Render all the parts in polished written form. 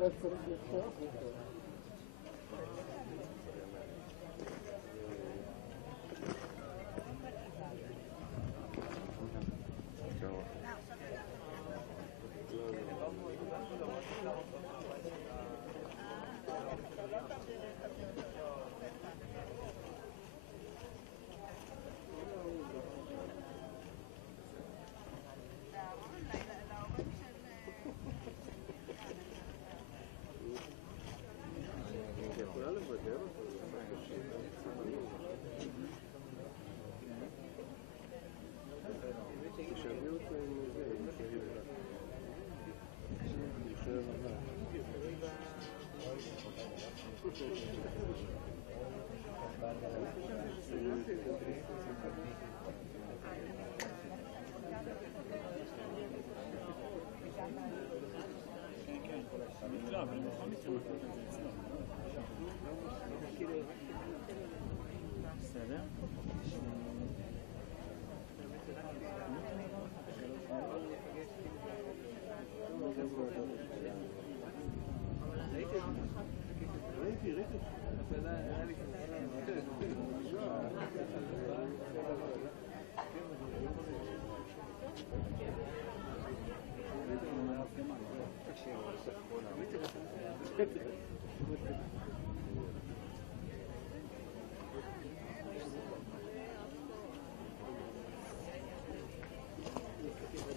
לא צריך לפתוח אותו.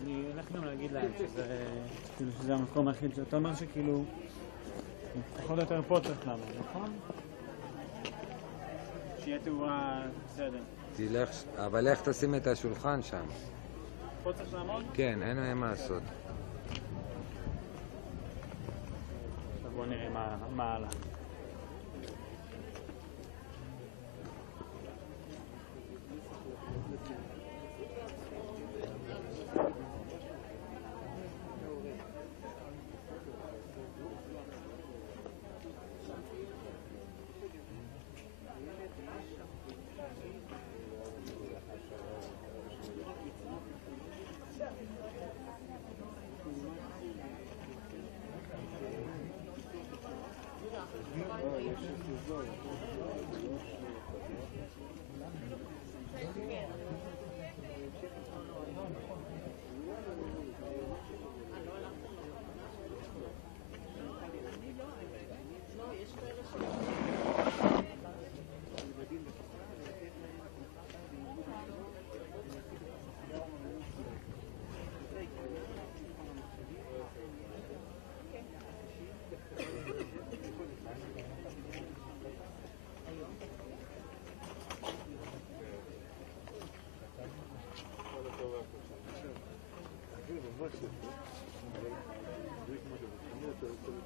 אני הולך גם להגיד להם שזה המקום היחיד שאתה אומר שכאילו פחות או יותר פה צריך לעמוד, נכון? שיהיה תאורה בסדר. תלך, אבל איך תשים את השולחן שם? פה צריך לעמוד? כן, אין להם מה לעשות. עכשיו בואו נראה מה הלאה.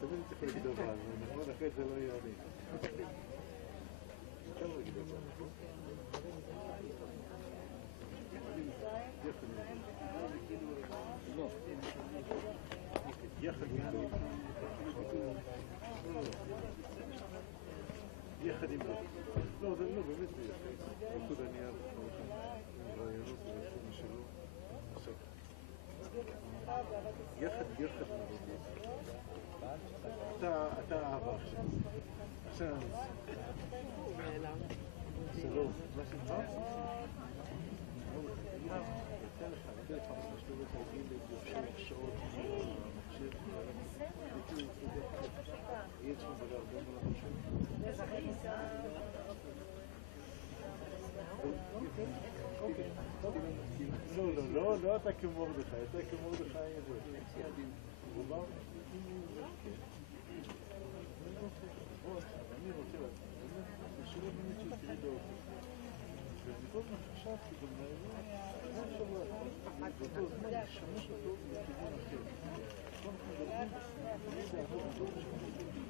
תמיד צריך להגיד אבל, נכון? אחרי זה לא יהיה אני. אפשר להגיד אבל, נכון? יחד עם זה. לא, זה לא, באמת זה יחד. איפה אני אהב רעיונות ועצים משלו. יחד אתה אהבה עכשיו שלום, מה שלך? יצא לך, נדע לך משלום את הרגיל לבשור שעות במחשב יש שם דבר הרבה מאוד מחשב לא אתה כמורדכי, אתה כמורדכי רובם אני רוצה לשאול באמת של תרידה אותי ובכל מה חשבתי גם מהאירוע לא אפשר באותו זמן לשמש אותו לכיוון אחר כל אנחנו מדברים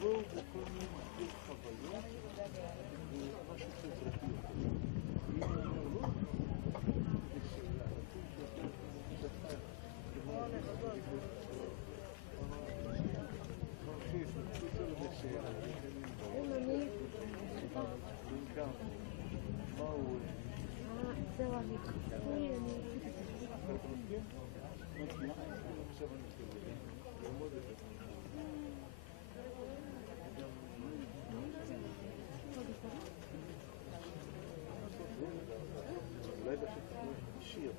בואו בכל מיני מחלות חוויות ומשהו חברתי יותר אם אני אומר לא זה שאלה זהו, אני אתה מסכים? עכשיו אני מסכים. ללמוד את זה. אולי בשביל שיר.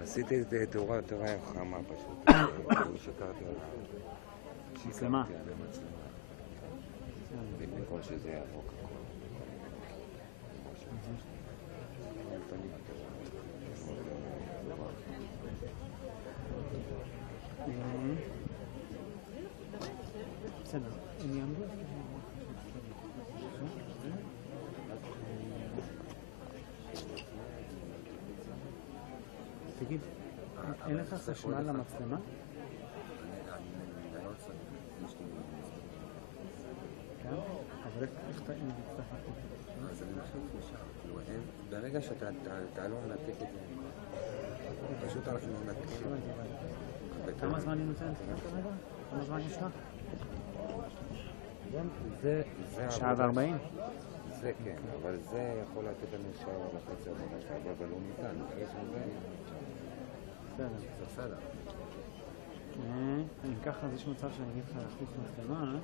עשיתי תאורה חמה פשוט. שיקרתי על מצלמה. המצלמה. במקום שזה יעבור הכל. בסדר, הם יעמדו. תגיד, אין לך חשמל למצלמה? כן? אבל איך אתה תצטרך להחליט? אז אני חושב נשאר. ברגע שאתה תעלו לנתק את זה, פשוט אנחנו נתקים. כמה זמן היא נותנת כרגע? כמה זמן יש לך? שעה ו40? זה כן, אבל זה יכול לתת לנו שעה וחצי אבל הוא ניתן, אחרי שזה... בסדר. זה בסדר. אם ככה, אז יש מצב שאני אגיד לך להחליף מצלמה,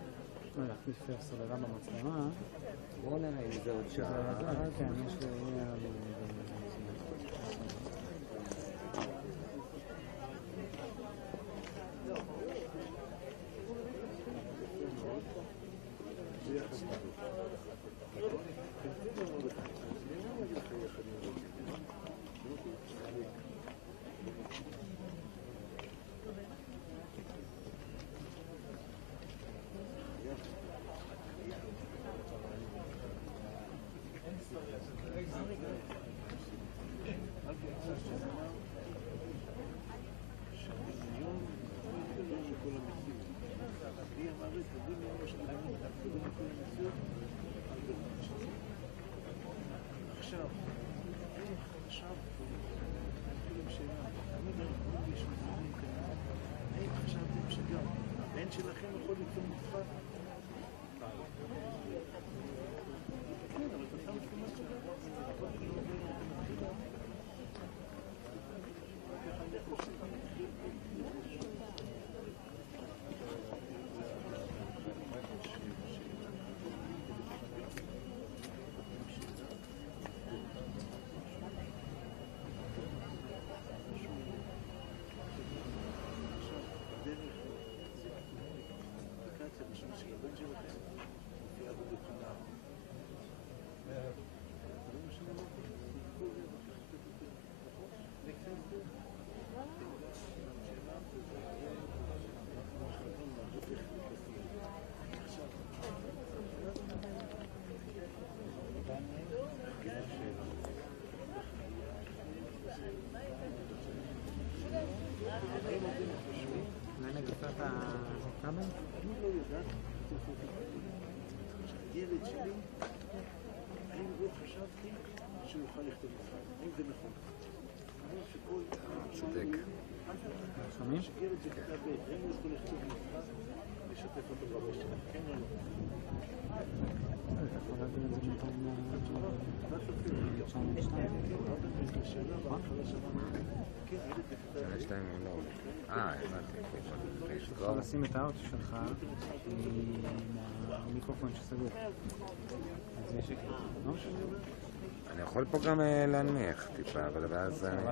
להחליף סוללה במצלמה. בואו נראה אם זה עוד שעה. כן, יש לי... שלכם יכול ליצור מצוות? כן, אבל אתה שם תמונה שלך. הכל כאילו עובר את ילד שלי, האם לא חשבתי שהוא יוכל לכתוב מצוות? האם זה נכון? אני חושב שכל... צודק. שומעים? ילד בכיתה ב', האם הוא יכול לכתוב מצוות? לשתף אותו בראש שלנו, כן או לא? אתה יכול להגיד את זה במקום 902. כן, ילד בכיתה ב'. 2 לא עולה. הבנתי. אפשר לשים את האוטו שלך עם המיקרופון שסגור. אז יש שקט, לא? אני יכול פה גם להנמיך טיפה, אבל ואז אני...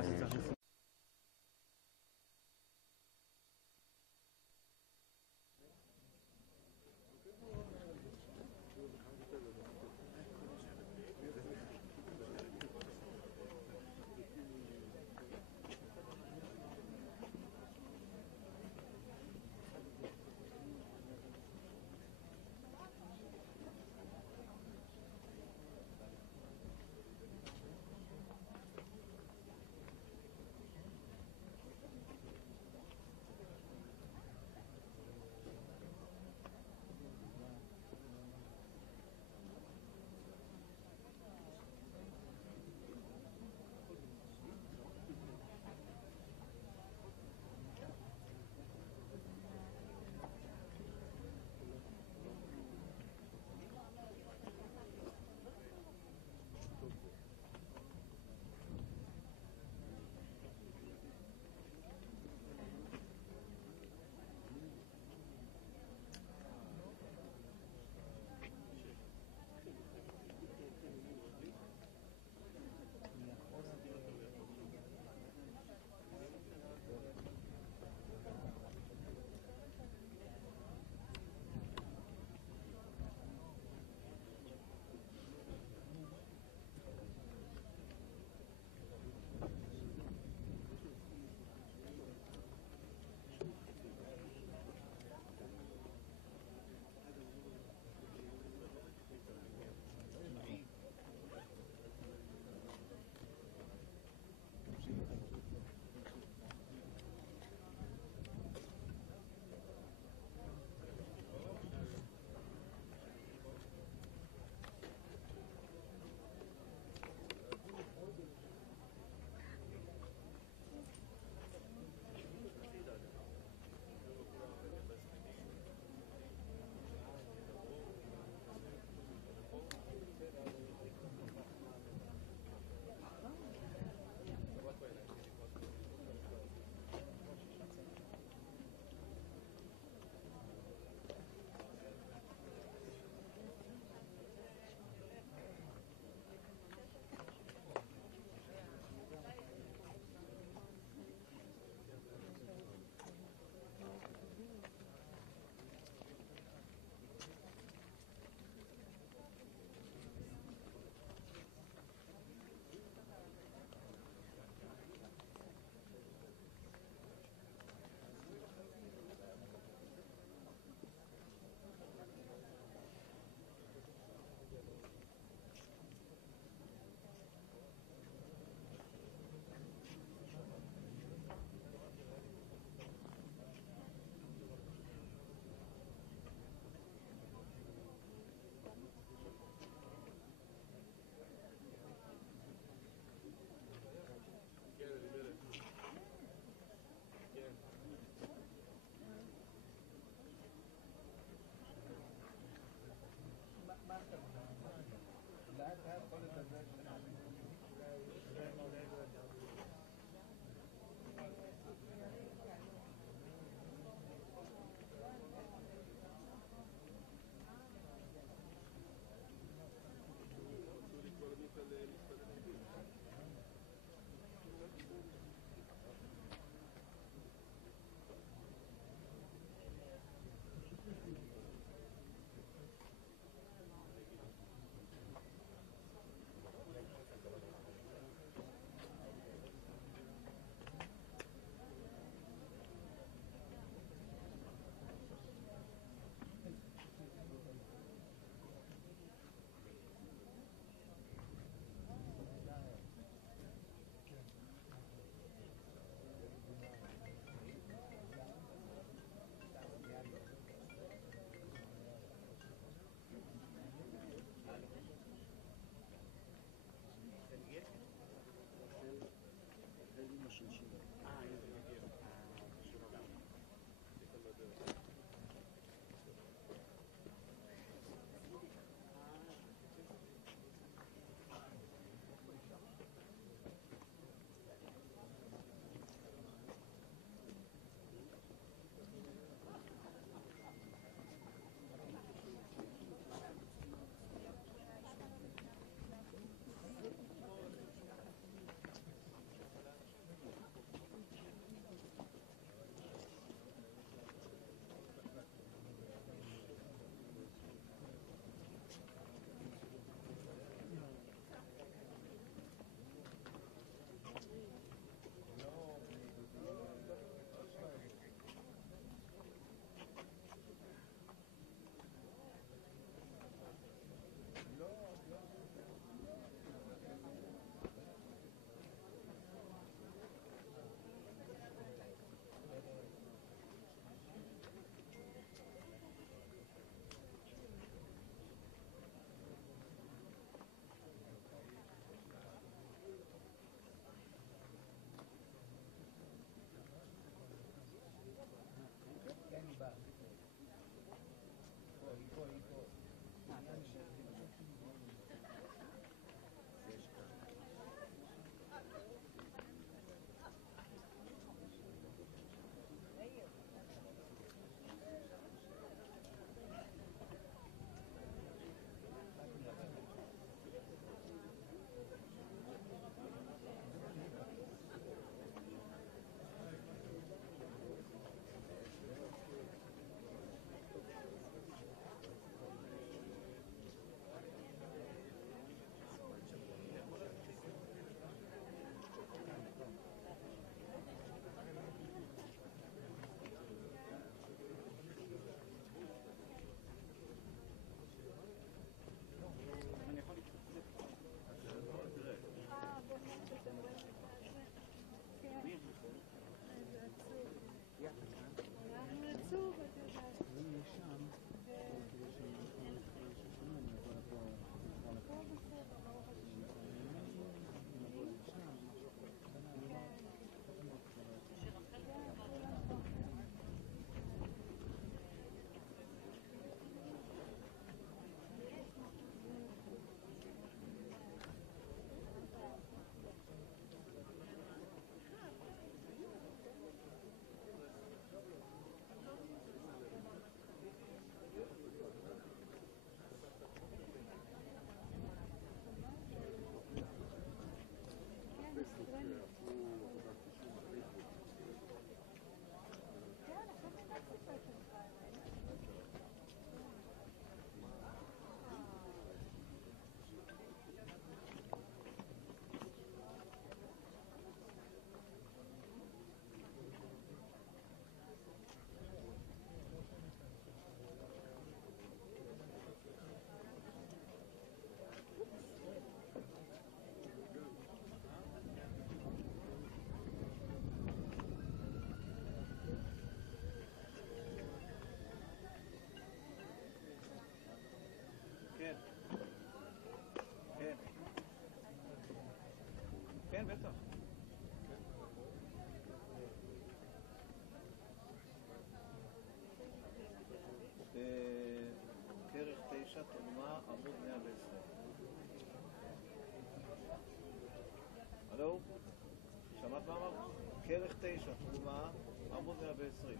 כרך 9, תרומה, עמוד 120.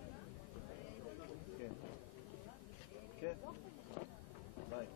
כן. כן. ביי.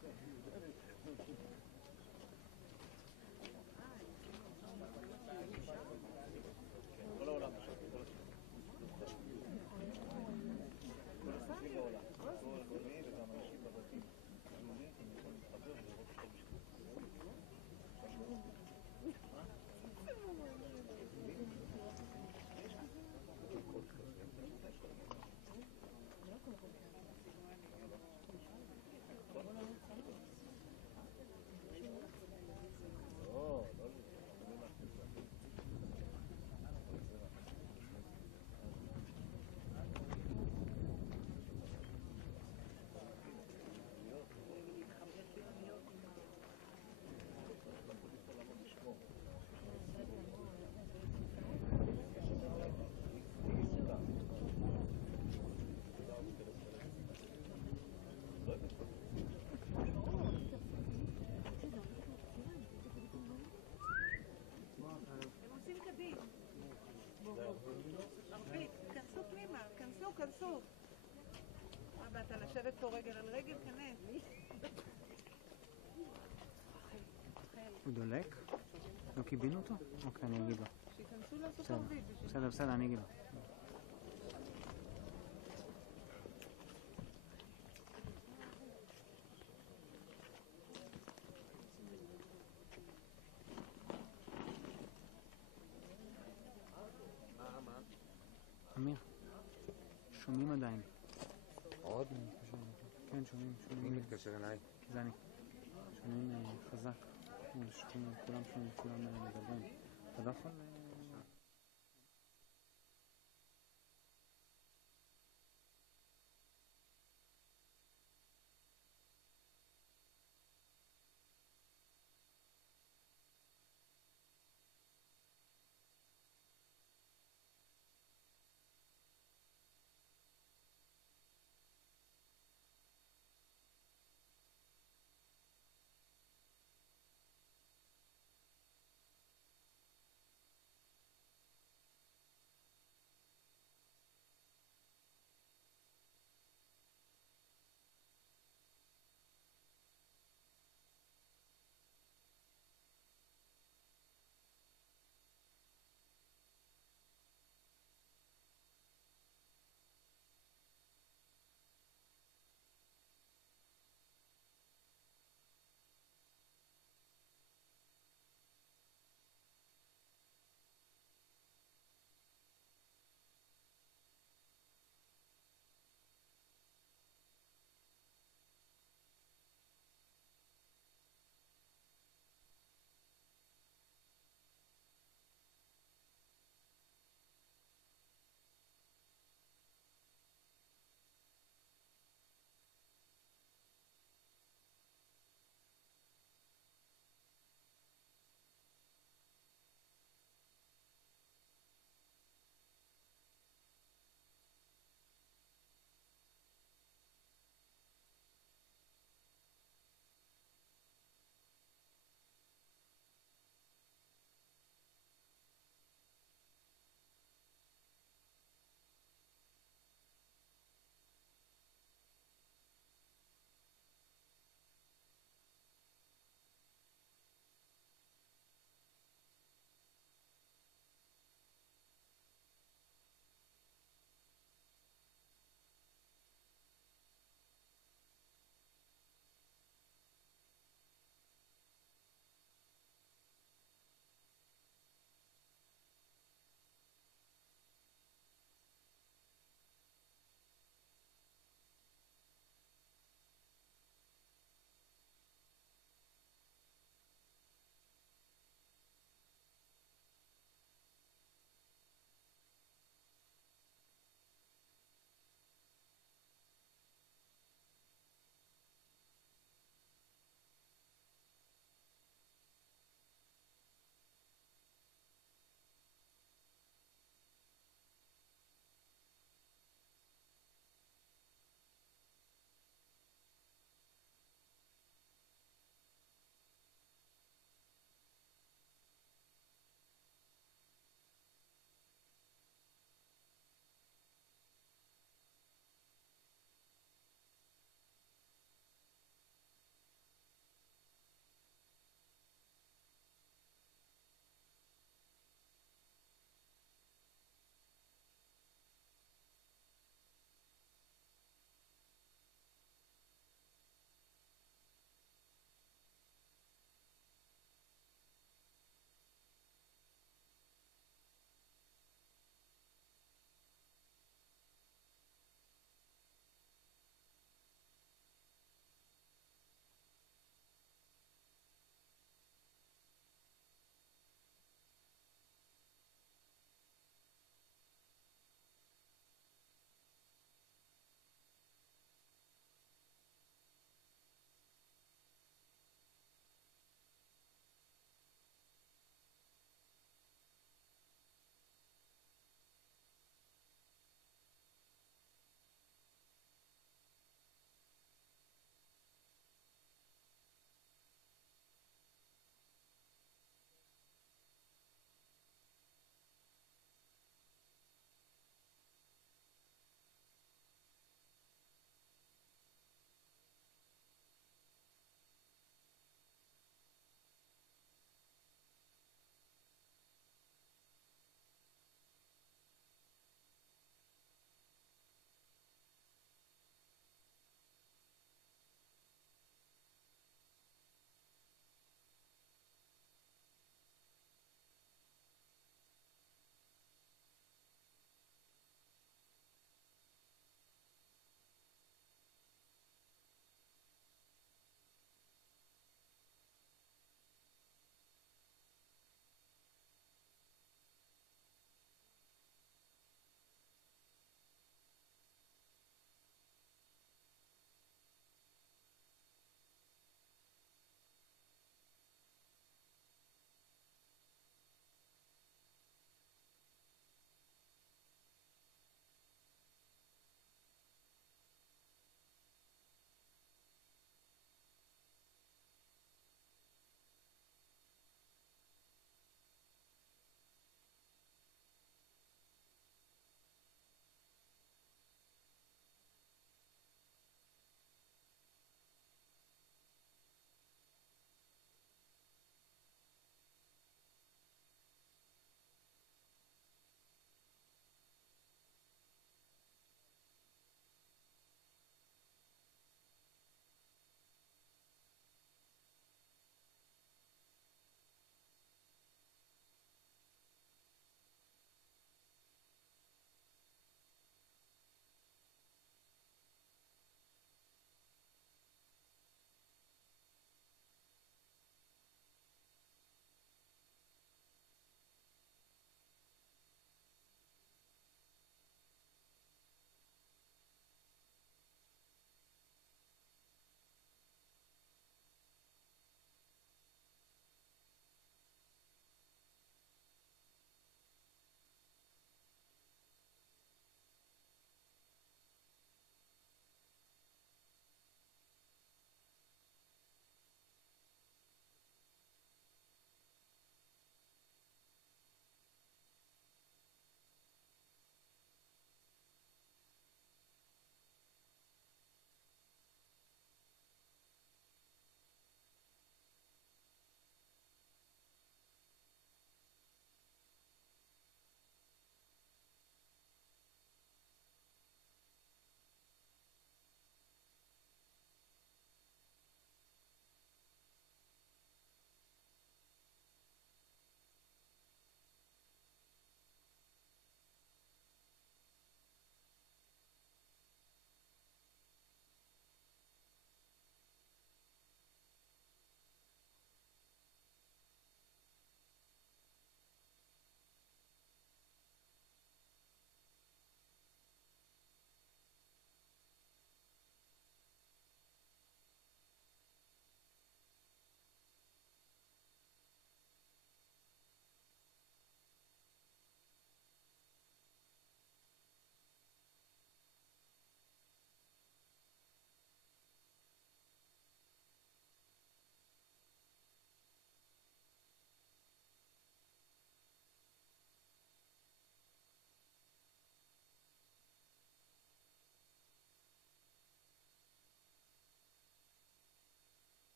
כל העולם עכשיו, כל הסביב העולם, כל הגורמים וגם אנשים בבתים. יהודים, אתם יכולים להתחבר ולראות את כל ערבית, כנסו פנימה, כנסו. באת לשבת פה רגל על רגל, כנס. הוא דולק? לא קיבינו אותו? אוקיי, אני אגיד לו. שיכנסו לעשות ערבית. בסדר, אני אגיד לו. אמיר, שומעים עדיין. עוד? כן, שומעים. מי מתקשר אליי? זה אני. שומעים חזק. כולם שומעים, כולם מדברים. אתה לא יכול...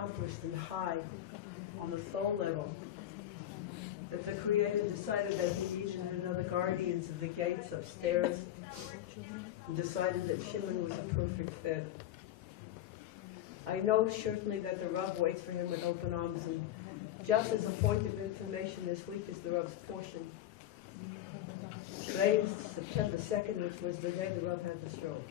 accomplished and high on the soul level, that the Creator decided that he needed another guardians of the gates upstairs, and decided that Shimon was a perfect fit. I know certainly that the Rav waits for him with open arms, and just as a point of information, this week is the Rav's portion. Today is September 2nd, which was the day the Rav had the stroke.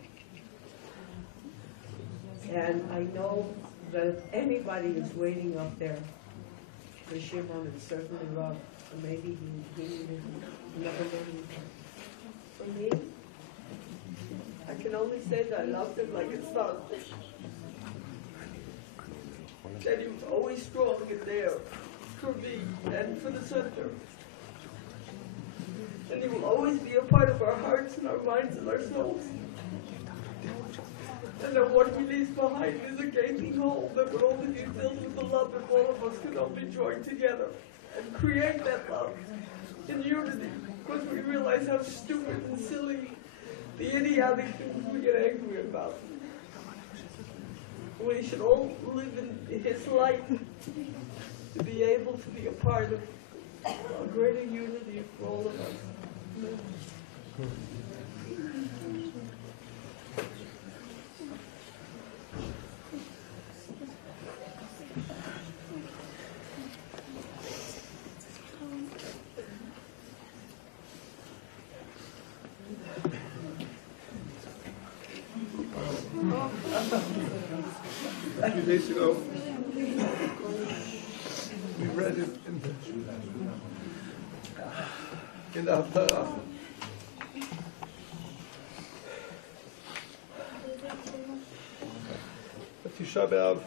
And I know that if anybody is waiting up there for Shimon, it's certainly Rav. Or maybe he needed another one. For me, I can only say that I loved him like a son. That he was always strong and there for me and for the center. And he will always be a part of our hearts and our minds and our souls. And that what he leaves behind is a gaping hole that will only be filled with the love if all of us can only join together and create that love in unity, because we realize how stupid and silly the idiotic things we get angry about. We should all live in his light to be able to be a part of a greater unity for all of us. A few days ago, we read it in the Haftarah. Tisha B'Av.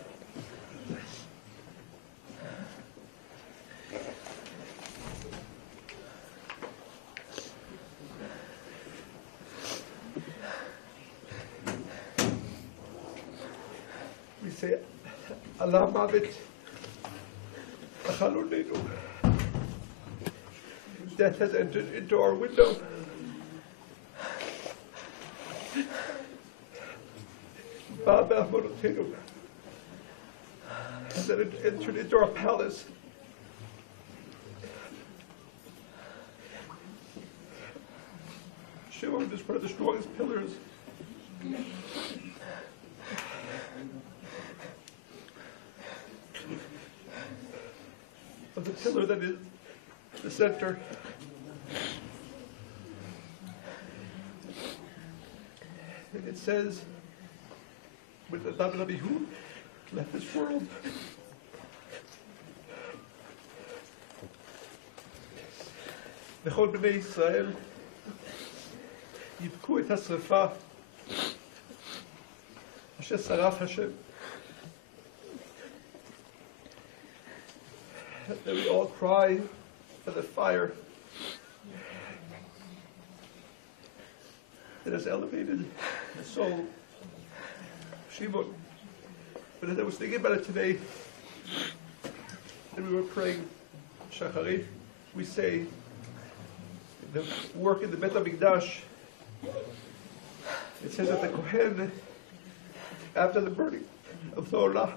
We say, Allah Mavit, Achalunenu. Death has entered into our window. Baba Morotenu. And then it entered into our palace. Shimon is one of the strongest pillars of the pillar that is the center. And it says, when the David Abihu left this world, Bechol B'nei Yisrael yibku et hasrefa asher saraf Hashem. That we all cry for the fire that has elevated the soul of Shimon. But as I was thinking about it today, and we were praying Shacharit, we say the work in the Bet HaMikdash, it says that the Kohen, after the burning of the Olah,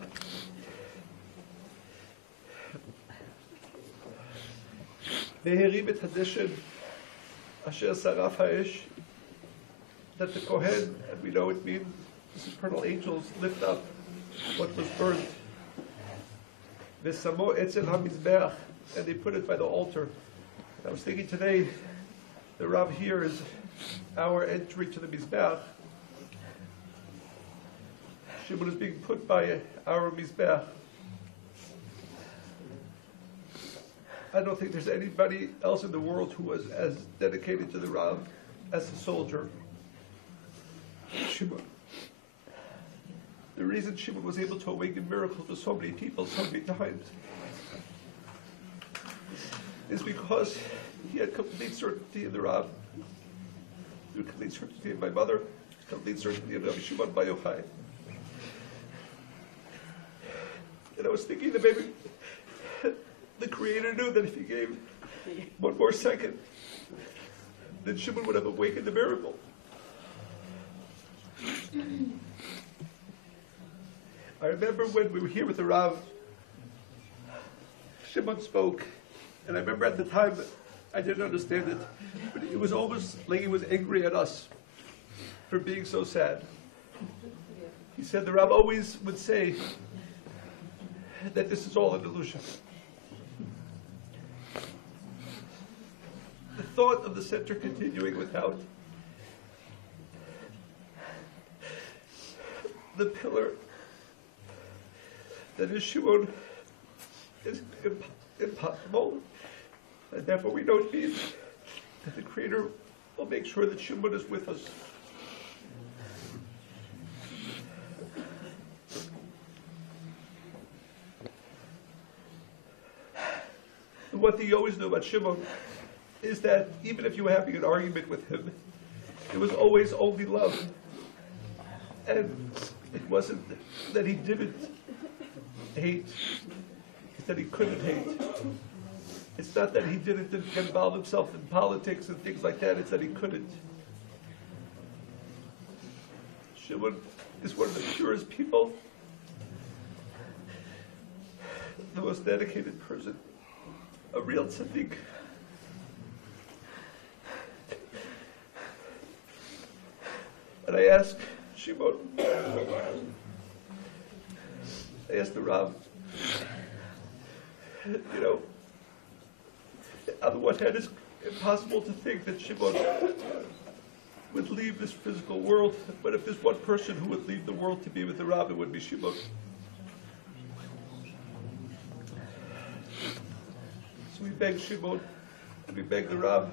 והרים את הדשן אשר שרף האש, that the Kohen, and we know it means the supernal angels, lift up what was burned. ושמו אצל המזבח, and they put it by the altar. I was thinking today, the Rav here is our entry to the Mizbeach. Shimon is being put by our Mizbeach. I don't think there's anybody else in the world who was as dedicated to the Rav as a soldier. Shimon. The reason Shimon was able to awaken miracles for so many people so many times is because he had complete certainty in the Rav, complete certainty in my mother, complete certainty in Rabbi Shimon Bar Yochai. And I was thinking that maybe the Creator knew that if he gave one more second, then Shimon would have awakened the miracle. I remember when we were here with the Rav, Shimon spoke, and I remember at the time I didn't understand it, but it was almost like he was angry at us for being so sad. He said the Rav always would say that this is all an illusion. The thought of the center continuing without the pillar that is Shimon is impossible, and therefore we don't need that the Creator will make sure that Shimon is with us. And one thing you always knew about Shimon is that even if you were having an argument with him, it was always only love. And it wasn't that he didn't hate, it's that he couldn't hate. It's not that he didn't involve himself in politics and things like that, it's that he couldn't. Shimon is one of the purest people, the most dedicated person, a real tzaddik. And I asked Shimon, I asked the Rav, you know, on the one hand, it's impossible to think that Shimon would leave this physical world, but if there's one person who would leave the world to be with the Rav, it would be Shimon. So we begged Shimon, and we begged the Rav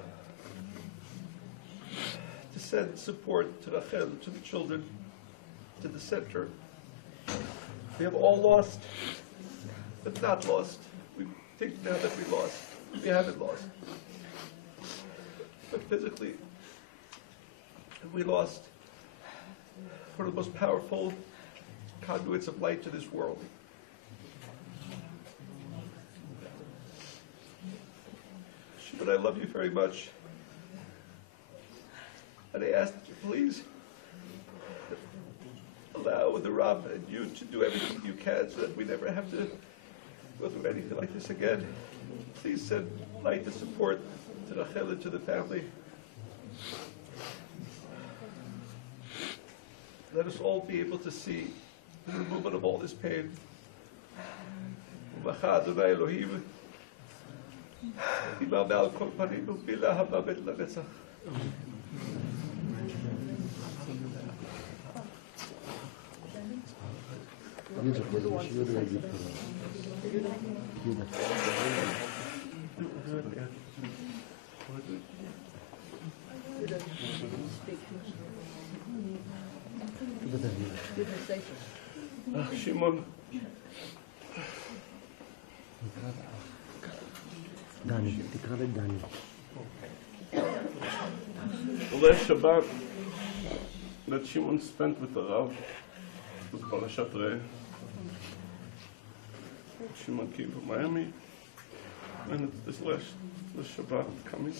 to send support to Rachel, to the children, to the center. We have all lost, but not lost. We think now that we lost. We haven't lost. But physically, we lost one of the most powerful conduits of light to this world. But I love you very much. And I ask that you please allow the Rav and you to do everything you can so that we never have to go through anything like this again. Please send light to support to Rachel and to the family. Let us all be able to see the removal of all this pain. Shimon, דני, תקרא לדני. The last Shabbat that Shimon spent with the Rav was Parashat Re'eh. Shimon came from Miami, and it's this Shabbat coming.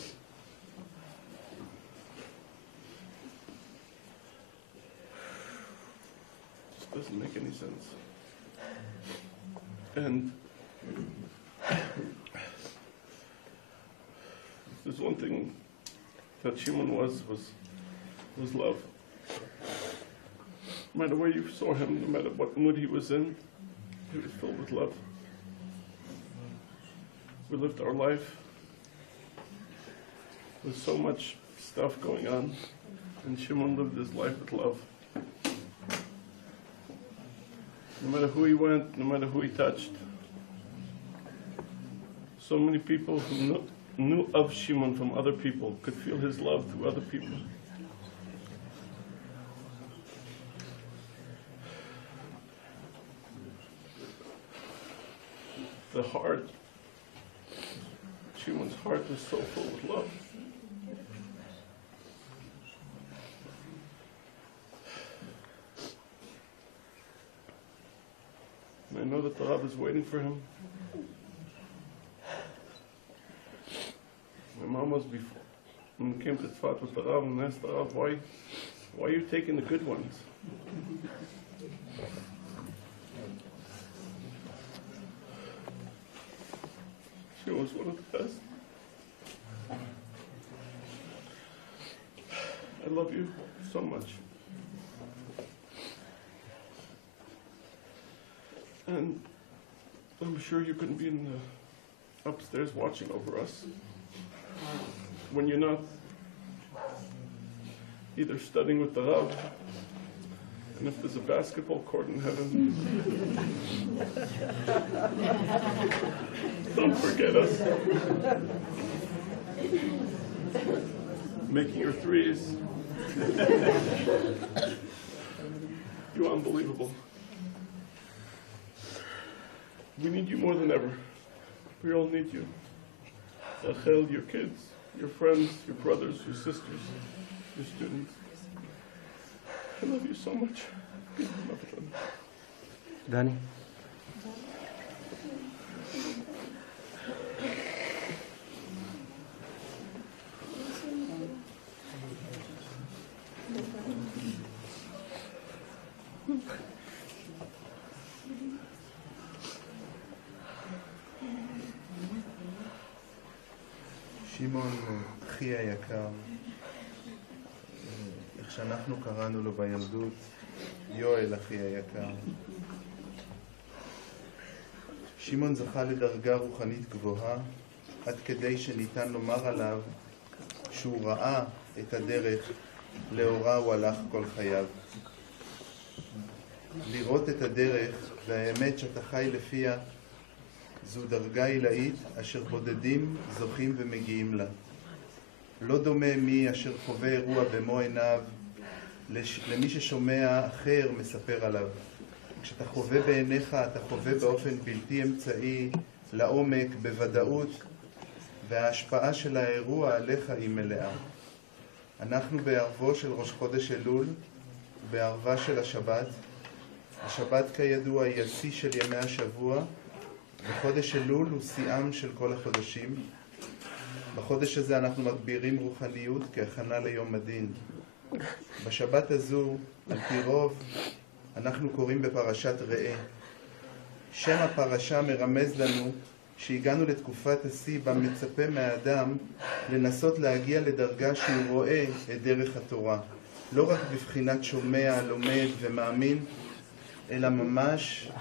Just doesn't make any sense. And there's one thing that Shimon was love. No matter where you saw him, no matter what mood he was in, he was filled with love. We lived our life with so much stuff going on, and Shimon lived his life with love. No matter who he went, no matter who he touched. So many people who knew of Shimon from other people could feel his love through other people. The heart, Shimon's heart was so full with love. And I know that the Rav is waiting for him. My mom was before, when we came to Tzfat with the Rav, and asked the Rav, why are you taking the good ones? was one of the best. I love you so much. And I'm sure you couldn't be in the upstairs watching over us when you're not either studying with the Rav, and if there's a basketball court in heaven, don't forget us. Making your threes. You're unbelievable. We need you more than ever. We all need you. Rachel, your kids, your friends, your brothers, your sisters, your students. I love you so much. Danny. שמעון, אחי היקר, איך שאנחנו קראנו לו בילדות, יואל אחי היקר. שמעון זכה לדרגה רוחנית גבוהה, עד כדי שניתן לומר עליו שהוא ראה את הדרך לאורה הוא הלך כל חייו. לראות את הדרך והאמת שאתה חי לפיה זו דרגה עילאית אשר בודדים זוכים ומגיעים לה. לא דומה מי אשר חווה אירוע במו עיניו למי ששומע אחר מספר עליו. כשאתה חווה בעיניך אתה חווה באופן בלתי אמצעי, לעומק, בוודאות, וההשפעה של האירוע עליך היא מלאה. אנחנו בערבו של ראש חודש אלול, בערבה של השבת. השבת כידוע היא השיא של ימי השבוע, וחודש אלול הוא שיאם של כל החודשים. בחודש הזה אנחנו מגבירים רוחניות כהכנה ליום הדין. בשבת הזו, על פי רוב, אנחנו קוראים בפרשת ראה. שם הפרשה מרמז לנו שהגענו לתקופת השיא בה מצפה מהאדם לנסות להגיע לדרגה שהוא רואה את דרך התורה. לא רק בבחינת שומע, לומד ומאמין, אלא ממש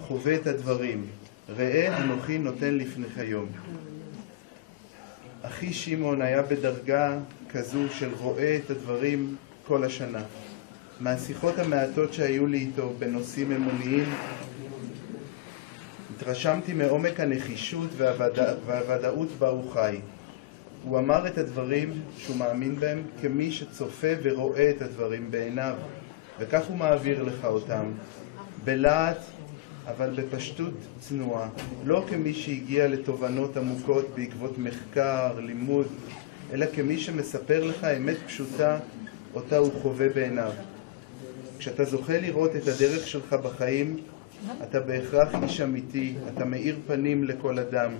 חווה את הדברים. ראה אנוכי נותן לפניך יום. אחי שמעון היה בדרגה כזו של רואה את הדברים כל השנה. מהשיחות המעטות שהיו לי איתו בנושאים אמוניים, התרשמתי מעומק הנחישות והוודאות בה הוא חי. הוא אמר את הדברים שהוא מאמין בהם כמי שצופה ורואה את הדברים בעיניו, וכך הוא מעביר לך אותם, בלהט אבל בפשטות צנועה, לא כמי שהגיע לתובנות עמוקות בעקבות מחקר, לימוד, אלא כמי שמספר לך אמת פשוטה אותה הוא חווה בעיניו. כשאתה זוכה לראות את הדרך שלך בחיים, אתה בהכרח איש אמיתי, אתה מאיר פנים לכל אדם,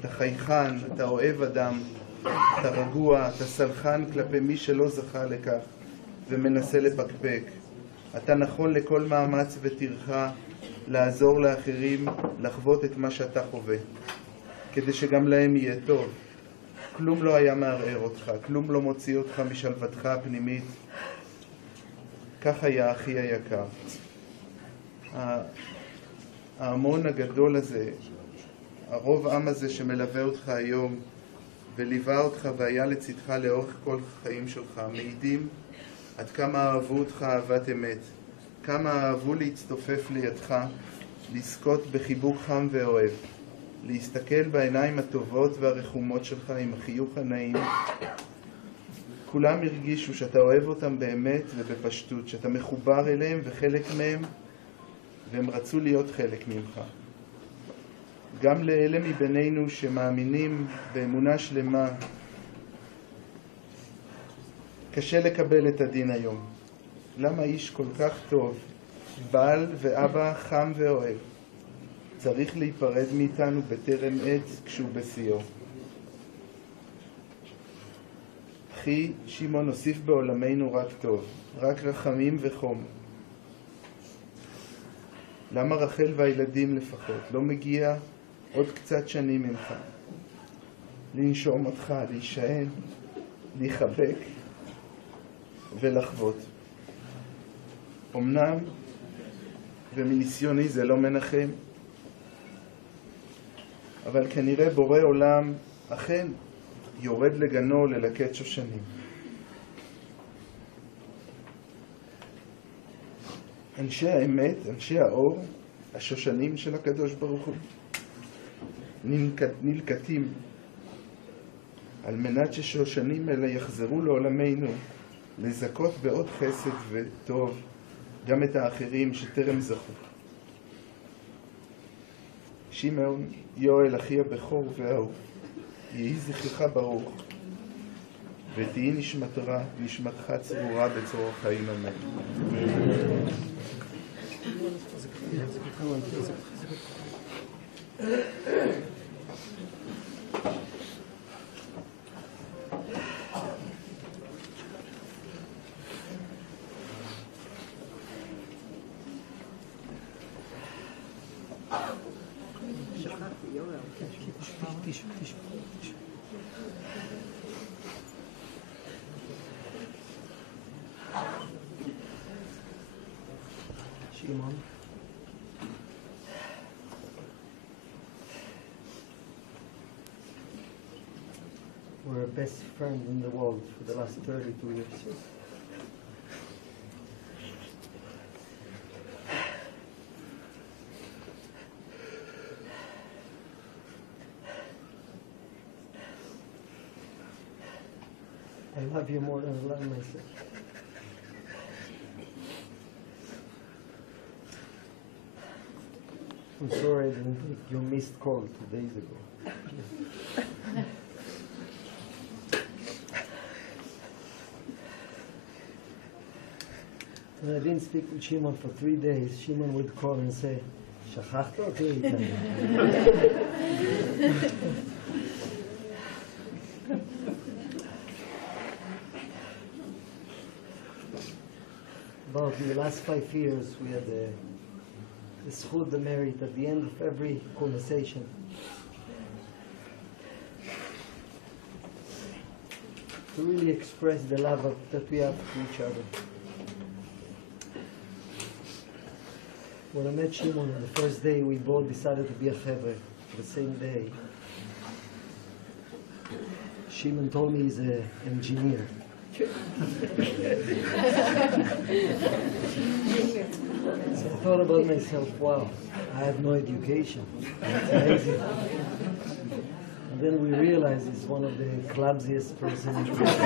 אתה חייכן, אתה אוהב אדם, אתה רגוע, אתה סלחן כלפי מי שלא זכה לכך ומנסה לפקפק. אתה נכון לכל מאמץ וטרחה לעזור לאחרים לחוות את מה שאתה חווה, כדי שגם להם יהיה טוב. כלום לא היה מערער אותך, כלום לא מוציא אותך משלוותך הפנימית. כך היה אחי היקר. ההמון הגדול הזה, הרוב עם הזה שמלווה אותך היום וליווה אותך והיה לצדך לאורך כל החיים שלך, מעידים עד כמה אהבו אותך אהבת אמת, כמה אהבו להצטופף לידך, לזכות בחיבוק חם ואוהב, להסתכל בעיניים הטובות והרחומות שלך עם החיוך הנעים. כולם הרגישו שאתה אוהב אותם באמת ובפשטות, שאתה מחובר אליהם וחלק מהם, והם רצו להיות חלק ממך. גם לאלה מבינינו שמאמינים באמונה שלמה, קשה לקבל את הדין היום. למה איש כל כך טוב, בעל ואבא חם ואוהב, צריך להיפרד מאיתנו בטרם עת כשהוא בשיאו? אחי שמעון הוסיף בעולמנו רק טוב, רק רחמים וחום. למה רחל והילדים לפחות לא מגיע עוד קצת שנים ממך, לנשום אותך, להישען, להיחבק ולחוות. אמנם, ומניסיוני זה לא מנחם, אבל כנראה בורא עולם אכן יורד לגנו ללקט שושנים. אנשי האמת, אנשי האור, השושנים של הקדוש ברוך הוא, נלקטים על מנת ששושנים אלה יחזרו לעולמנו לזכות בעוד חסד וטוב גם את האחרים שטרם זכו. שמעון, יואל, אחי הבכור והאהוב, יהי זכרך ברוך, ותהי נשמתך צרורה בצרור החיים, אמן. Shimon. We're best friends in the world for the last 32 years. I love you more than I love myself. I'm sorry I didn't take your missed call 2 days ago. When I didn't speak with Shimon for 3 days, Shimon would call and say, "Shachachta אותי איתנו." About the last 5 years, we had the zchut, the merit, at the end of every conversation, to really express the love that we have for each other. When I met Shimon on the first day, we both decided to be a chevre the same day. Shimon told me he's an engineer. So I thought about myself, wow, I have no education. It's amazing. And then we realized he's one of the clumsiest persons in the world.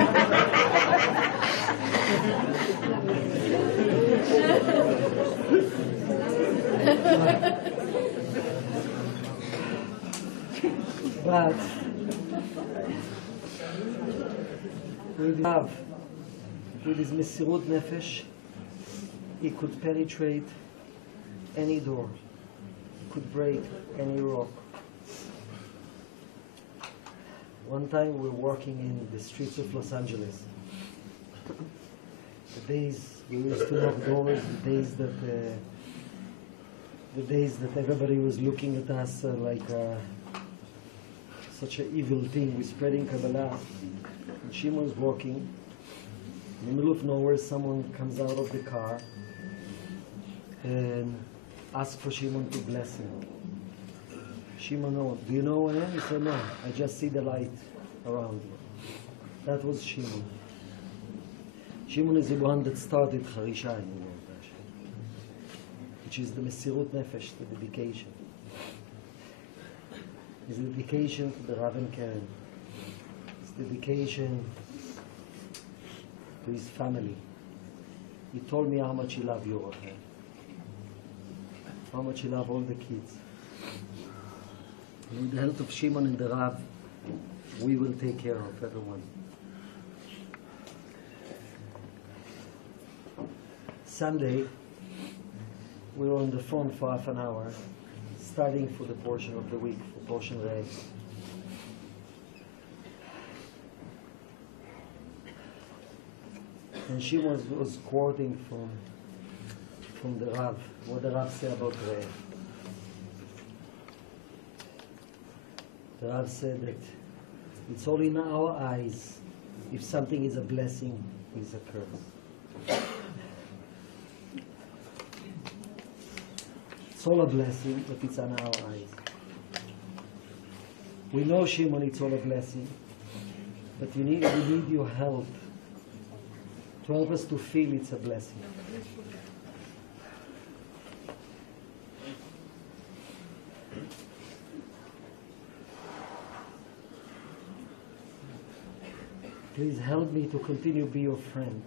But with love, with his mesirut nefesh, he could penetrate any door, could break any rock. One time we were walking in the streets of Los Angeles. The days we used to knock doors, the days that everybody was looking at us like such an evil thing. We're spreading Kabbalah. And Shimon's walking. In the middle of nowhere, someone comes out of the car and asks for Shimon to bless him. Shimon, no, do you know who I am? He said, no, I just see the light around you. That was Shimon. Shimon is the one that started Harisha in the world, actually, which is the mesirut nefesh, the dedication. It's dedication to the Rav and Karen. It's dedication to his family. He told me how much he loved you, how much he loved all the kids. And with the help of Shimon and the Rav, we will take care of everyone. Sunday, we were on the phone for half an hour, studying for the portion of the week, for portion Rei. And she was quoting from the Rav, what the Rav said about Rei. The Rav said that it's all in our eyes if something is a blessing, is a curse. It's all a blessing, but it's on our eyes. We know, Shimon, it's all a blessing, but we need your help to help us to feel it's a blessing. Please help me to continue to be your friend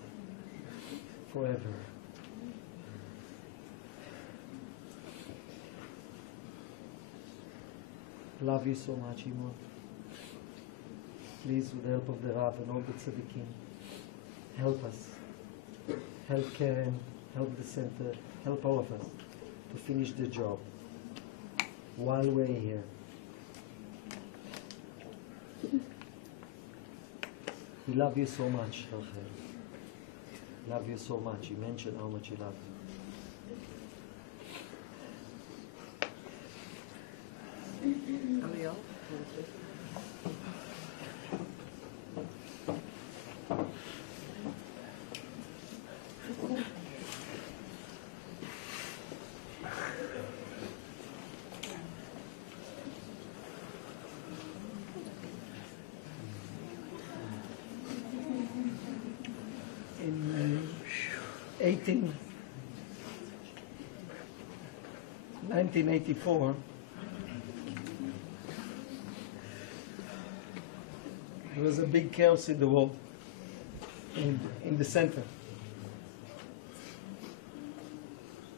forever. Love you so much, Imon. Please, with the help of the Rav and all the tzaddikim, help us. Help Karen, help the center, help all of us to finish the job while we're here. We love you so much, Rachel. Love you so much. You mentioned how much you love me. In 1984, there was a big chaos in the world, in the center.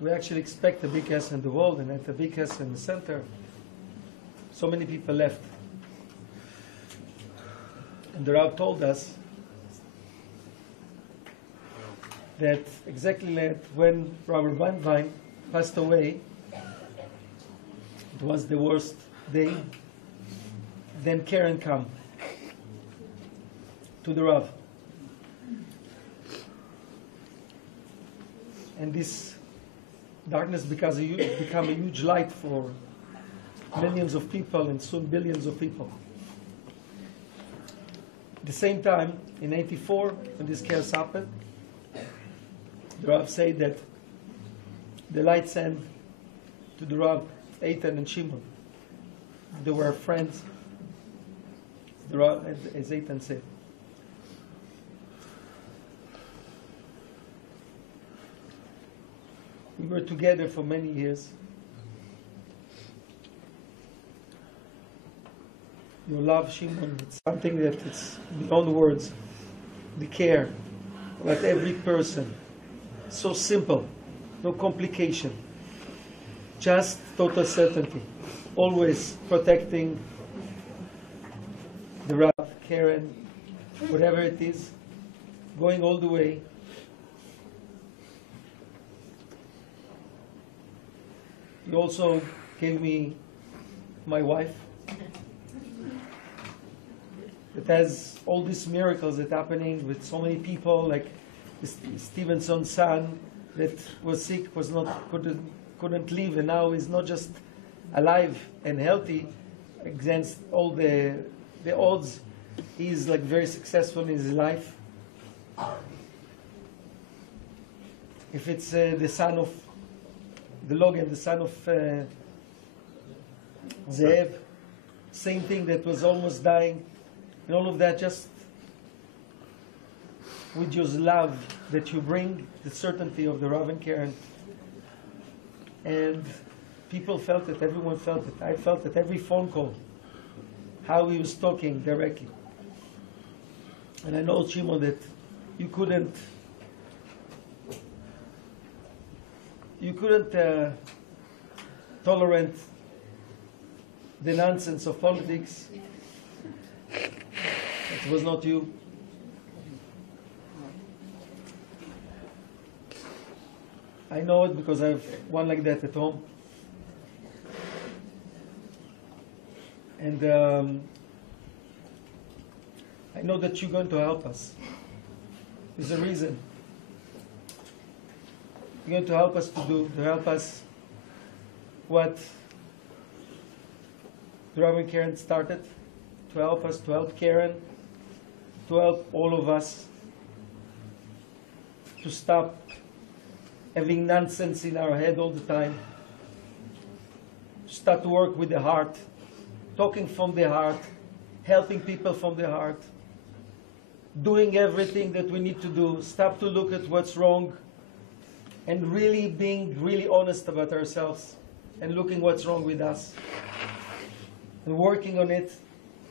We actually expect a big chaos in the world, and at the big chaos in the center, so many people left. And the Rav told us that exactly like when Robert Weinwein passed away, it was the worst day. Then Karen came to the Rav. And this darkness became a huge light for millions of people and soon billions of people. At the same time, in '84, when this chaos happened, the Rav said that the light sent to the Rav, Eitan and Shimon. They were friends. The Rav, as Eitan said. We were together for many years. Your love, Shimon, it's something that it's beyond words. The care about every person. So simple, no complication. Just total certainty. Always protecting the Rav, Karen, whatever it is, going all the way. He also gave me my wife that has all these miracles that are happening with so many people, like Stevenson's son that was sick, couldn't live, and now is not just alive and healthy against all the odds. He's like very successful in his life. If it's the son of the Logan, the son of Zeev, same thing, that was almost dying, and all of that just with your love that you bring, the certainty of the Rav and Karen. And people felt it, everyone felt it. I felt it, every phone call, how he was talking directly. And I know, Shimon, that you couldn't tolerate the nonsense of politics. It was not you. I know it because I have one like that at home. And I know that you're going to help us. There's a reason. You're going to help us to help us what Rabbi Karen started to help us, to help Karen, to help all of us to stop having nonsense in our head all the time, start to work with the heart, talking from the heart, helping people from the heart, doing everything that we need to do, stop to look at what's wrong, and really being really honest about ourselves and looking what's wrong with us and working on it,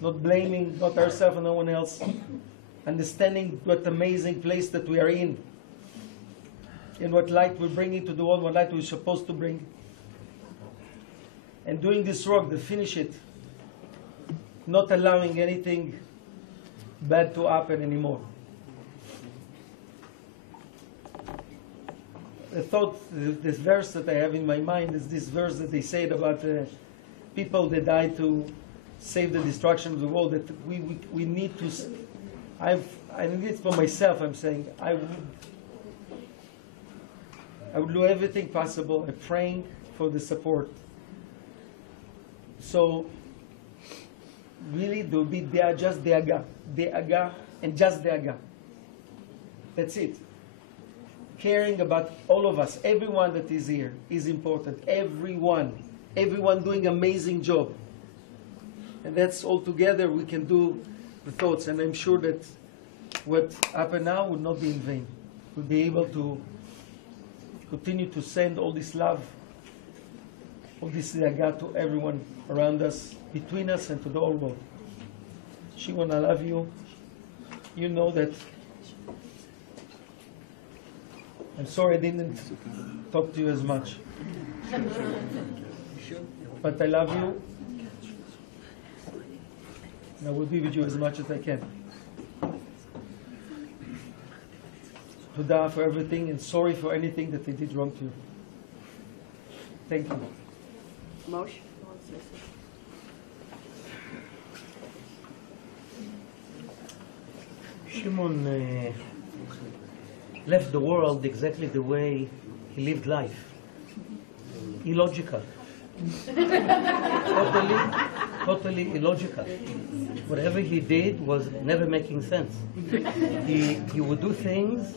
not blaming, not ourselves and no one else, understanding what amazing place that we are in and what light we're bringing to the world, what light we're supposed to bring, and doing this work to finish it, not allowing anything bad to happen anymore. The thought, this verse that I have in my mind is this verse that they said about people that died to save the destruction of the world, that we need to, I think it's for myself, I'm saying, I would do everything possible. I'm praying for the support. So, really, there will be just de'aga, and just de'aga. That's it. Caring about all of us, everyone that is here is important. Everyone doing amazing job. And that's all together we can do the thoughts. And I'm sure that what happened now will not be in vain. We'll be able to continue to send all this love, all this de'aga to everyone around us, between us and to the whole world. Shimon, I love you. You know that. I'm sorry I didn't talk to you as much. But I love you. And I will be with you as much as I can. Todah for everything, and sorry for anything that I did wrong to you. Thank you. Moshe? Shimon left the world exactly the way he lived life. Illogical. Totally illogical. Whatever he did was never making sense. He would do things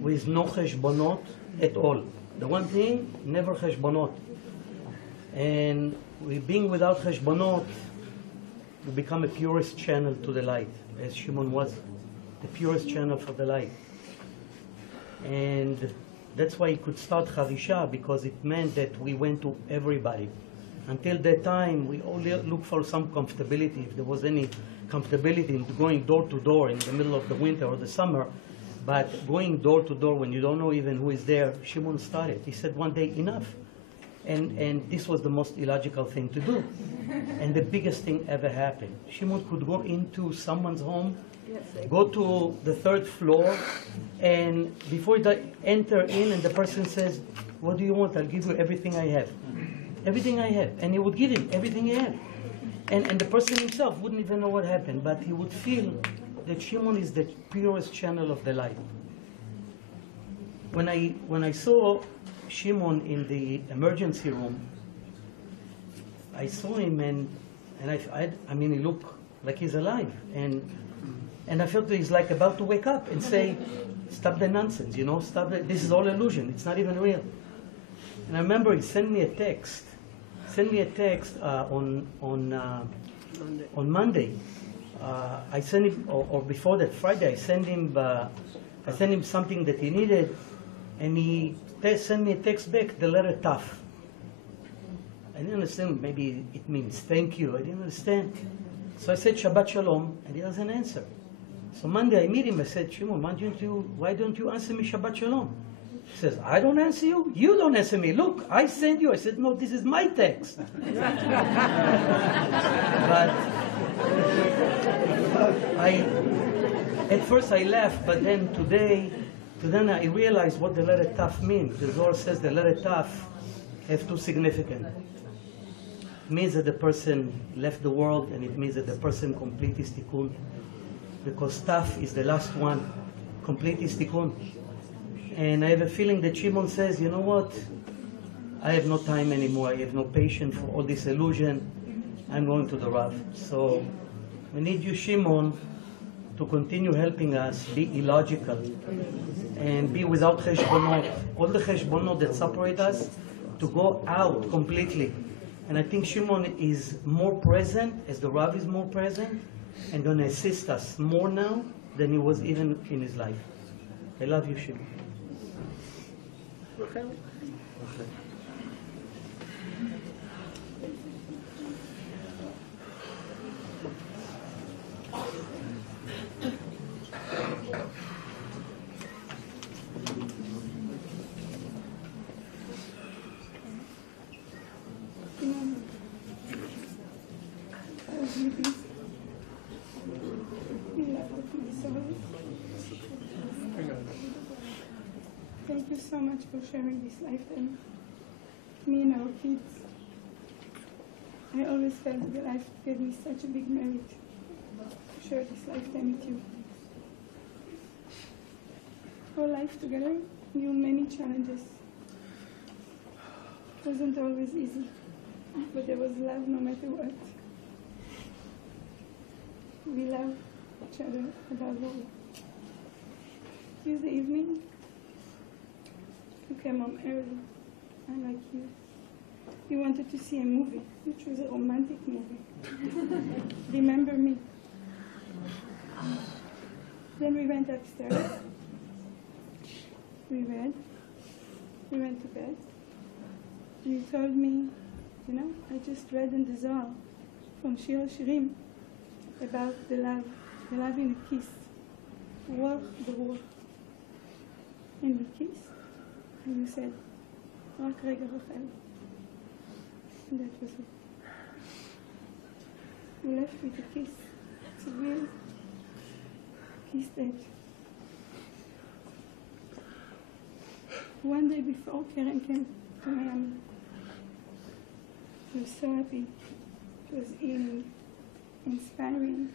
with no cheshbonot at all. The one thing, never cheshbonot. And being without cheshbonot, you become a purest channel to the light, as Shimon was, the purest channel for the light. And that's why he could start Charisha, because it meant that we went to everybody. Until that time, we only looked for some comfortability, if there was any comfortability in going door to door in the middle of the winter or the summer. But going door to door when you don't know even who is there, Shimon started. He said one day, enough. And this was the most illogical thing to do. And the biggest thing ever happened. Shimon could go into someone's home, go to the third floor, and before they enter in, and the person says, what do you want? I'll give you everything I have. Everything I have. And he would give him everything he had. And the person himself wouldn't even know what happened, but he would feel that Shimon is the purest channel of the light. When I saw Shimon in the emergency room, I saw him and I mean, he looked like he's alive. And I felt that he's like about to wake up and say, stop the nonsense, you know, stop it. This is all illusion. It's not even real. And I remember he sent me a text. On Monday. I sent him, or before that Friday, I sent him something that he needed, and he sent me a text back, the letter Taf. I didn't understand. Maybe it means thank you. I didn't understand. So I said Shabbat Shalom, and he doesn't answer. So Monday I meet him. I said, Shimon, why don't you answer me Shabbat Shalom? He says, I don't answer you? You don't answer me. Look, I sent you. I said, no, this is my text. But at first I laughed, but then today I realized what the letter Taf means. The Zohar says the letter Taf has two significance. It means that the person left the world, and it means that the person complete his tikkun. Because Taf is the last one, complete his tikkun. And I have a feeling that Shimon says, you know what? I have no time anymore. I have no patience for all this illusion. I'm going to the Rav. So we need you, Shimon, to continue helping us be illogical and be without cheshbonot. All the cheshbonot that separate us, to go out completely. And I think Shimon is more present, as the Rav is more present, and going to assist us more now than he was even in his life. I love you, Shimon. Thank you so much for sharing this lifetime. Me and our kids. I always felt that life gave me such a big merit to share this lifetime with you. Our life together knew many challenges. It wasn't always easy, but there was love no matter what. We love each other above all. Tuesday evening, you came home early, unlike you. You wanted to see a movie, which was a romantic movie. Remember me. Then we went upstairs. We read. We went to bed. And you told me, you know, I just read in the Zohar from Shir Shirim about the love in a kiss. War the war. And we kissed. And you said, רק רגע רחל. And that was it. We left with a kiss. It's a real kiss that one day before Karen came to Miami, I was so happy. It was healing, inspiring.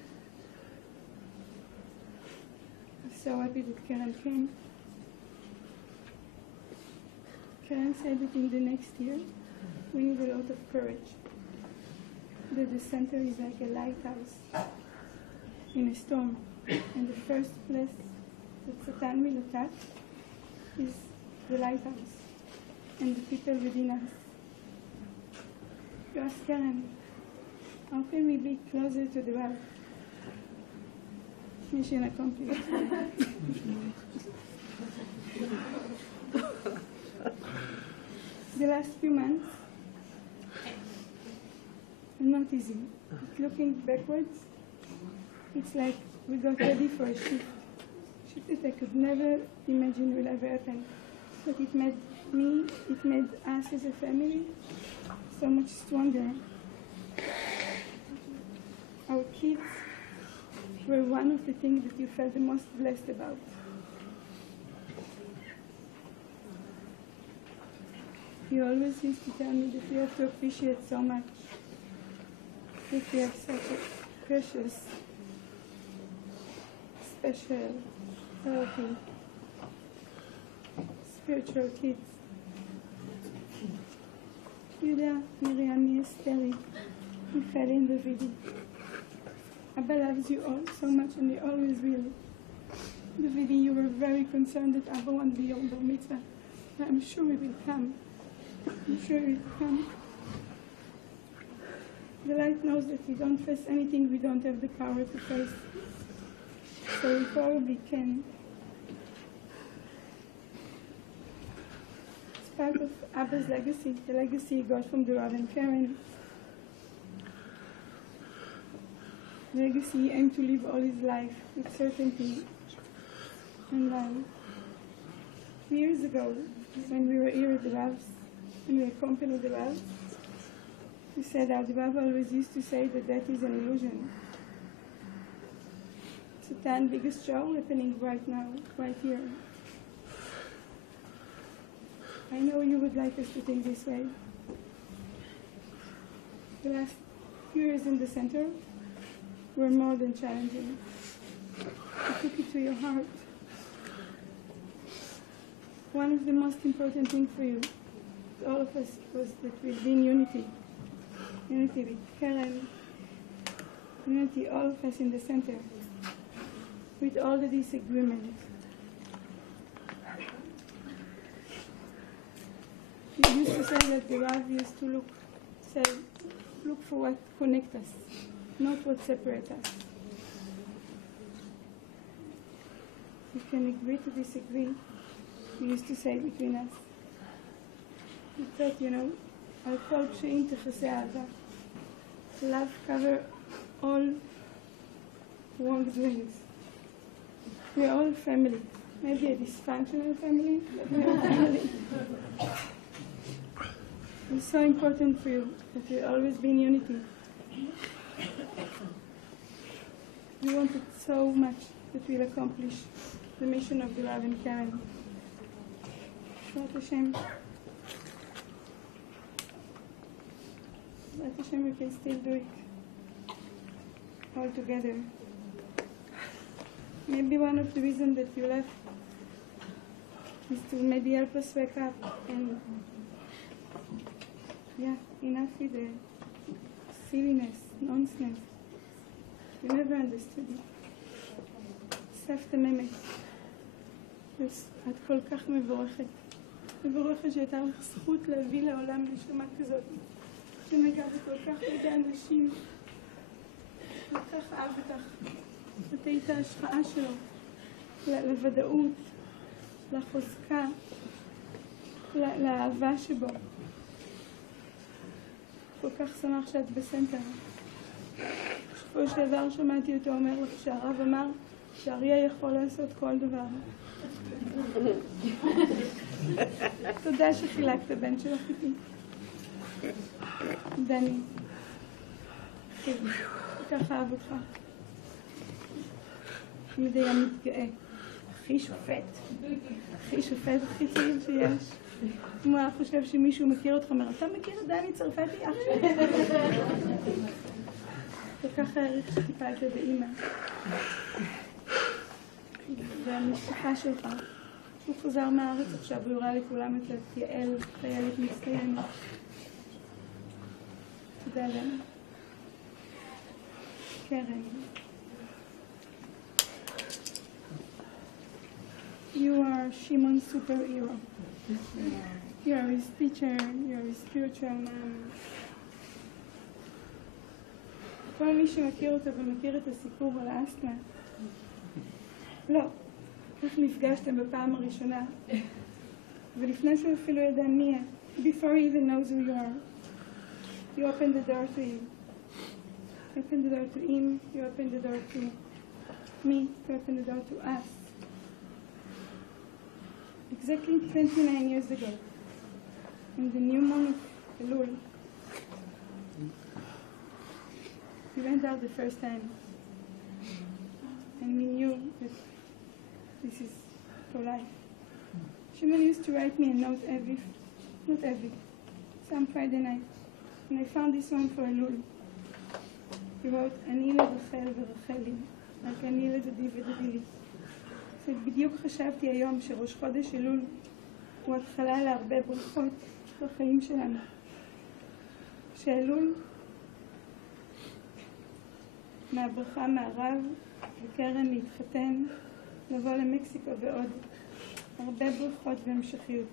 I was so happy that Karen came. Karen said that in the next year, we need a lot of courage. That the center is like a lighthouse in a storm. And the first place that Satan will attack is the lighthouse and the people within us. You ask Karen, how can we be closer to the Rav? Mission accomplished. The last few months are not easy. But looking backwards, it's like we got ready for a shift. Shift that I could never imagine will ever happen. But it made me, it made us as a family so much stronger. Our kids were one of the things that you felt the most blessed about. You always used to tell me that you have to appreciate so much, that you have such a precious, special, healthy, spiritual kids. Yuda, Miriam, Esteri, Michael, and Davidi. Abba loves you all so much, and he always will. Davidi, you were very concerned that Abba won't be your bar mitzvah. I'm sure he will come. I'm sure he will come. The light knows that we don't face anything we don't have the power to face. So we probably can. It's part of Abba's legacy, the legacy he got from the Rav and Karen. The legacy he aimed to live all his life with certainty and love. 2 years ago, when we were here at the Rav's, and we accompanied the Rav, he said that the Rav always used to say that that is an illusion. Satan's biggest show happening right now, right here. I know you would like us to think this way. The last few years in the center were more than challenging. You took it to your heart. One of the most important things for you, all of us, was that we'd be in unity. unity with Karen, unity all of us in the center, with all the disagreements. We used to say that the Rav used to look for what connects us, not what separates us. We can agree to disagree, we used to say between us. We thought, על כל פשעים תכסה אהבה. Love cover all wrongdoings. We're all family. Maybe a dysfunctional family, but we're a family. It's so important for you that we always be in unity. We want it so much that we'll accomplish the mission of the Rav and Karen. Baruch Hashem. Baruch Hashem, we can still do it all together. Maybe one of the reasons that you left is to maybe help us wake up and enough with the silliness, nonsense. We never understood it. סבתא ממת, את כל כך מבורכת. מבורכת שהייתה לך זכות להביא לעולם נשמה כזאת, שנגע בכל כך הרבה אנשים, כל כך אהב אותך. את היית ההשפעה שלו, לוודאות, לחוזקה, לאהבה שבו. כל כך שמח שאת בסנטר. בשבוע שעבר שמעתי אותו אומר לך שהרב אמר שאריה יכול לעשות כל דבר. תודה שחילקת בן שלך איתי. דני. ככה אהב אותך. תמיד היה מתגאה. הכי שופט, הכי צעיר שיש. אם הוא היה חושב שמישהו מכיר אותך, אומר, אתה מכיר את דני צרפתי אח שלי? וככה העריך שטיפלת באמא. והמשפחה שלך, הוא חוזר מהארץ עכשיו, הוא יורה לכולם את יעל, חיילת מצטיינת. תודה לנו. קרן. You are Shimon's superhero. You are his teacher, you are his spiritual man. כל מי שמכיר אותו ומכיר את הסיפור על האסתמה, לא, איך נפגשתם בפעם הראשונה, ולפני שהוא אפילו ידע מי, before he even knows who you are, you open the door to him. You open the door to him, you open the door to me, you open the door to us. Exactly 29 years ago, in the new moon of Elul, we went out the first time, and we knew that this is for life. Shimon used to write me a note some Friday night, and I found this one for Elul. He wrote, אני לרחל ורחלי, רק אני לדדי ודדי לי. בדיוק חשבתי היום שראש חודש אלול הוא התחלה להרבה ברכות בחיים שלנו. שאלול מהברכה מהרב וקרן להתחתן, לבוא למקסיקו ועוד. הרבה ברכות והמשכיות.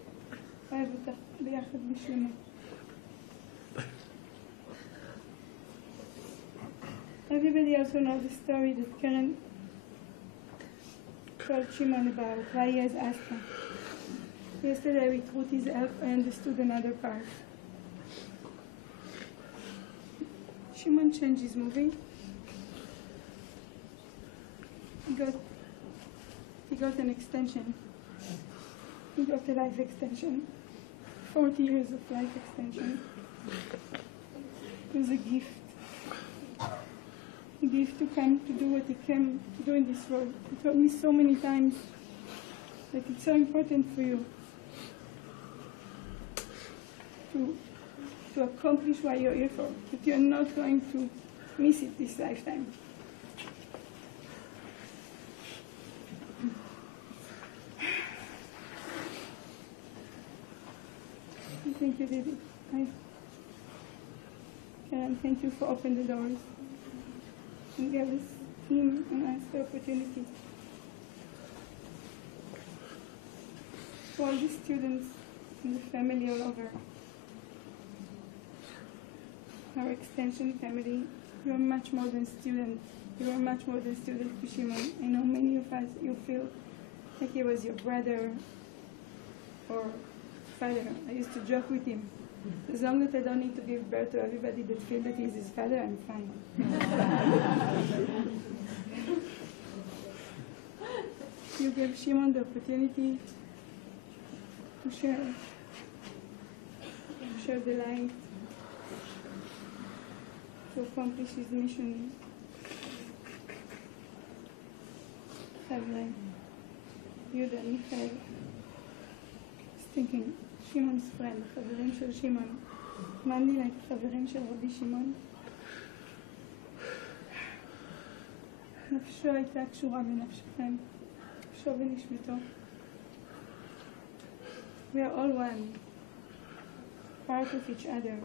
אוהב אותך ביחד בשלמות. Everybody also knows the story that Karen told Shimon about why he has asthma. Yesterday with Ruti's help I understood another part. Shimon changed his movie. He got an extension. He got a life extension. 40 years of life extension. It was a gift. A gift to come to do what he came to do in this world. He told me so many times that it's so important for you to accomplish what you're here for, that you're not going to miss it this lifetime. I think you did it. and thank you for opening the doors and give us him and us the opportunity. For all the students and the family all over, our extension family, you are much more than students. You are much more than students to Shimon. I know many of us, you feel like he was your brother or father. I used to joke with him. As long as I don't need to give birth to everybody that feels that he's his father, I'm fine. You gave Shimon the opportunity to share the light, to accomplish his mission. Have Yuda, Michael, thinking, שימונ's friend, חברים של שימון, מנדי like חברים של רבי שמעון. נפשו הייתה קשורה בנפשכם, נפשו ונשמתו. We are all one, part of each other.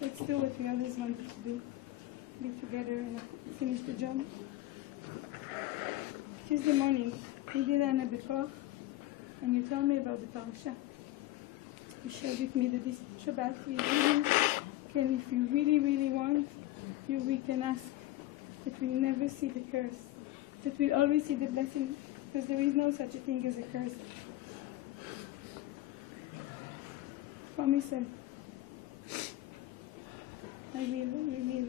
Let's do what we always wanted to do, be together and finish the job. Tuesday morning, we did Anna Bekov, and you told me about the parasha. You shared with me that this Shabbat, if you really want, we can ask that we never see the curse, that we always see the blessing, because there is no such a thing as a curse. Promise him. I will.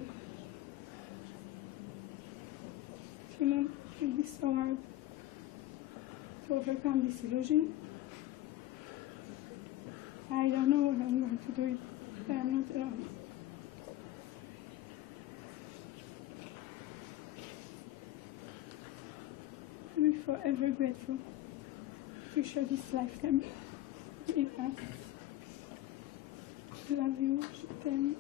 Shimon, it will be so hard to overcome this illusion. I don't know how I'm going to do it, but I'm not alone. I'm forever grateful to share this lifetime with us. I love you, Shem.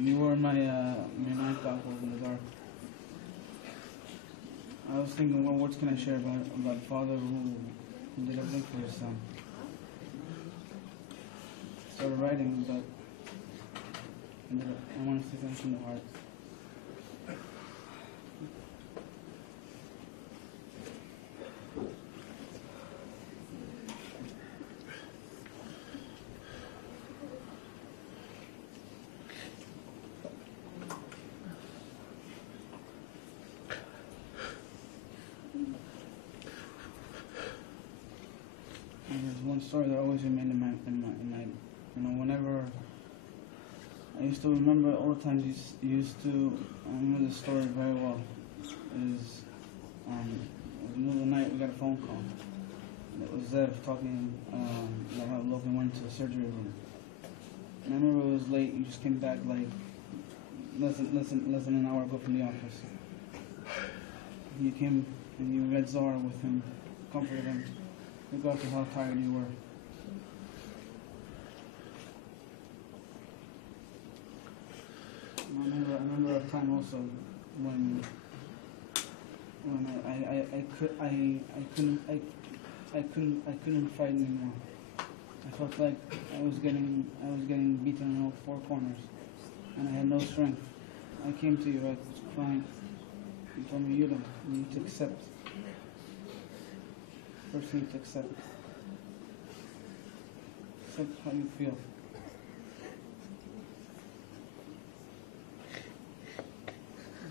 You were my night goggles in the dark. I was thinking, what words can I share about a father who did everything for his son? Started writing, but I want to say things from the heart. There's one story that always remained in my whenever I used to remember all the times I remember this story very well. In the middle of the night we got a phone call. And it was Zev talking about how Logan went to the surgery room. And I remember it was late, you just came back like less than an hour ago from the office. You came and you read Zohar with him, comforted him. Regardless of how tired you were. I remember a time also when I couldn't fight anymore. I felt like I was getting beaten in all four corners, and I had no strength. I came to you, I was crying. You told me, you need to accept. First you need to accept how you feel.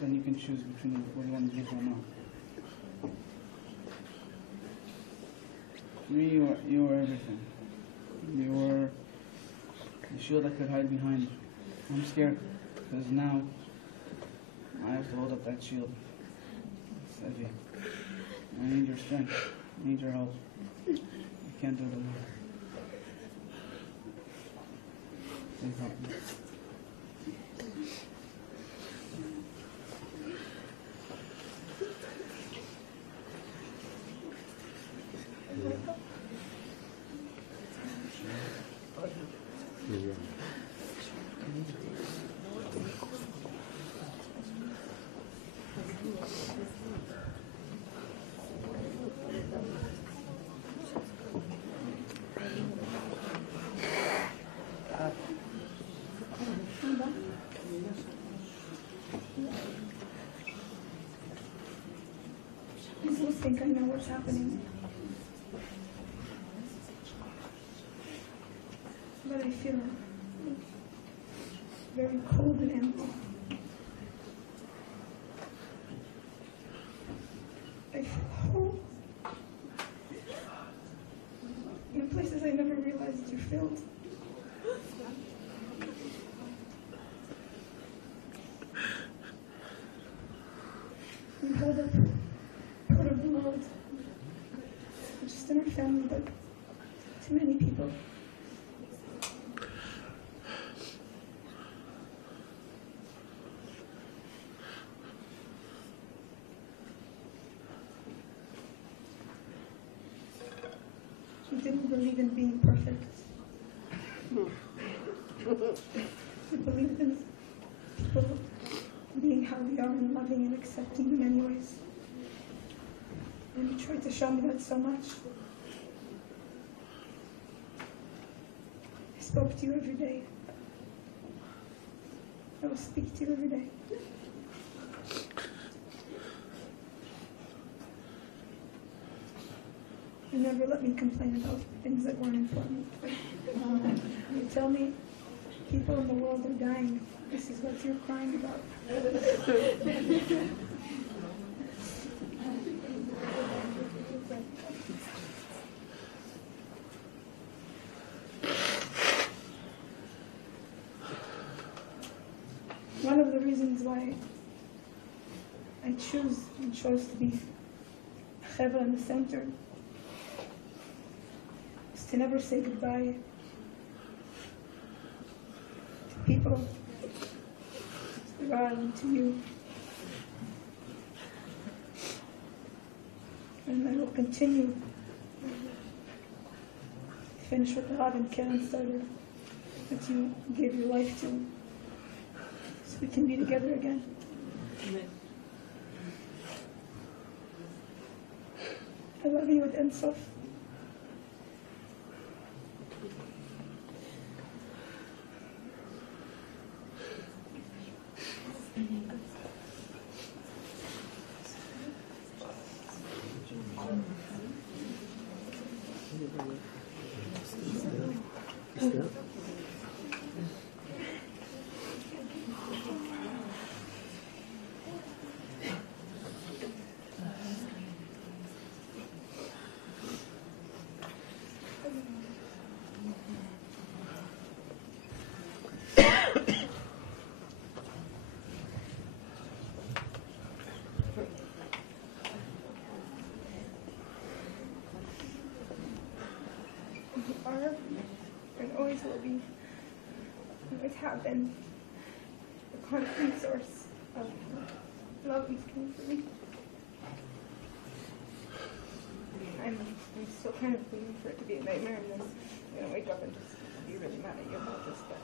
Then you can choose between what you want to give or not. To me, you were everything. You were the shield I could hide behind. I'm scared because now I have to hold up that shield. It's heavy. I need your strength. I need your help. I can't do it alone. Please help me. Please don't think I know what's happening. But I feel very cold and empty. I feel whole in places I never realized you filled. We hold up part of the world, not just in our family, but to many people. You didn't believe in being perfect. You believed in people being how they are and loving and accepting them anyways. And you tried to show me that so much. I spoke to you every day. I will speak to you every day. You never let me complain about things that weren't important. You tell me people in the world are dying. This is what you're crying about. One of the reasons why I chose to be Cheva in the center is to never say goodbye to people, to God and to you. And I will continue to finish what the Rav and Karen started, that you gave your life to, so we can be together again. Amen. I love you with Ein Sof. Are and always will be, always have been, the constant source of love and strength for me. I'm still kind of waiting for it to be a nightmare, and then I'm gonna wake up and just be really mad at you about this. But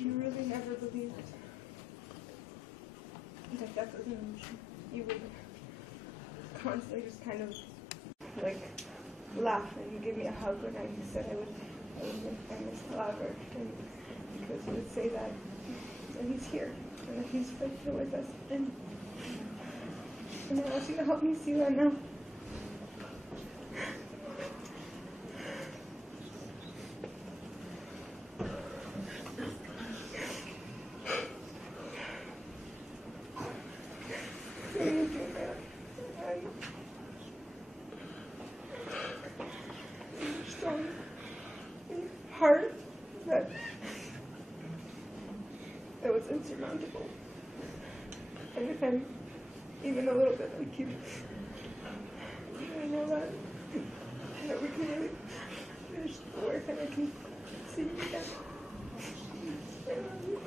you really never believed that was an emotion. You would constantly just kind of like laugh, and you give me a hug when I said I miss Laver, and because you would say that he's here and that he's right here with us, and I want you to help me see that now. Strong in heart him even a little bit like you. I know that we can really finish the work and I can see you again. I love you.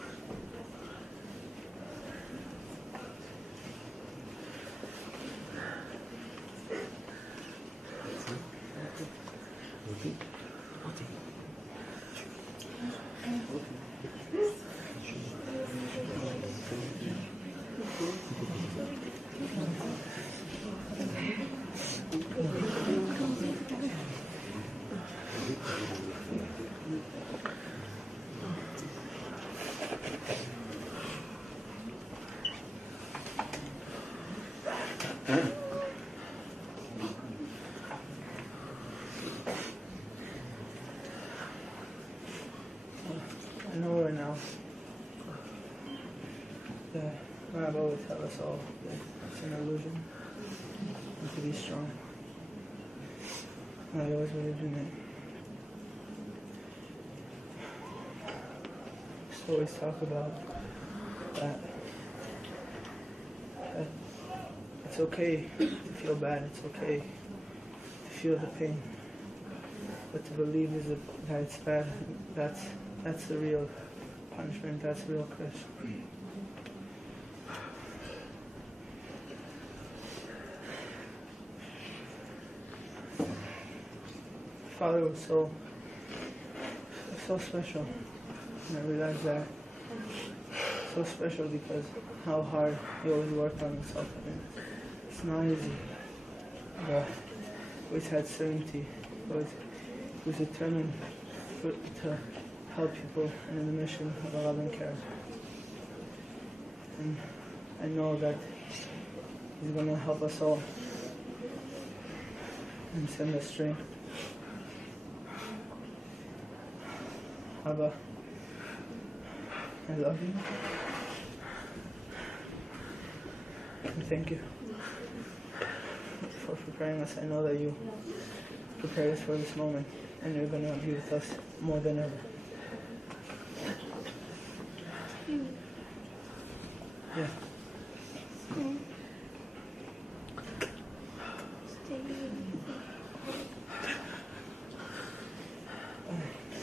I know right now the Rabbi always tell us all that it's an illusion and to be strong. I always believed in it. Just always talk about that it's okay to feel bad, it's okay to feel the pain. But to believe that it's bad, that's the real punishment, that's the real curse. Father was so special, and I realized that. So special because how hard he always worked on himself. I mean, it's not easy, but he always had certainty. He was determined to help people and in the mission of a loving care. And I know that he's going to help us all and send us strength. Abba, I love you. And thank you for preparing us. I know that you prepared us for this moment and you're going to be with us more than ever. Yeah.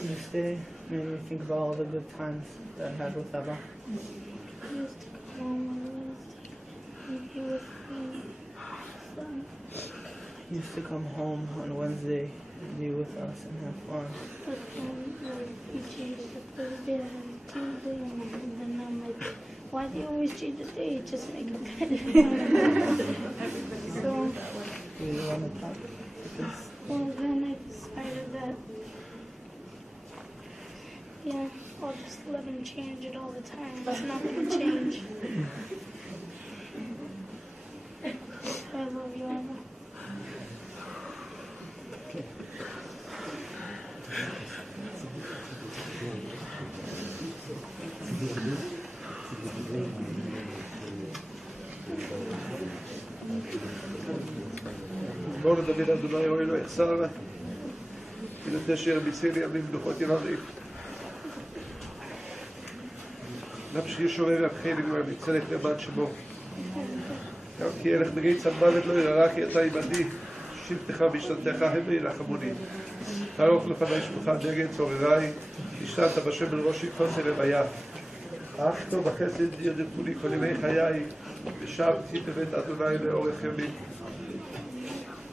You stay, made me think about all the good times that I had with Abba. He used to come home and he was fun. He used to come home on Wednesday and be with us and have fun. But then he changed the Thursday and Tuesday and then I'm like, why do you always change the day? Just make it better. So, Do you want to talk? well, then I decided that, yeah, I'll just let him change it all the time. It's not going to change. I love you, Abba. בואו נדבר על אדוני אלוהינו את שרה, ונותן אשר בישרי ימים מנוחות ירדף. נפשי ישורר על חלק והמצלת למען שמו. גם כי הלך בגיא צד מוות לא יראה כי אתה עמדי, שבטך משנתך הם ירחמוני. תערוך לפני שמך דגל צורריי, השתנת בשם אל ראשי חוסר רוויה. אך טוב בחסד ירדפו לי כל ימי חיי, ושבתי בבית אדוני לאורך ימים.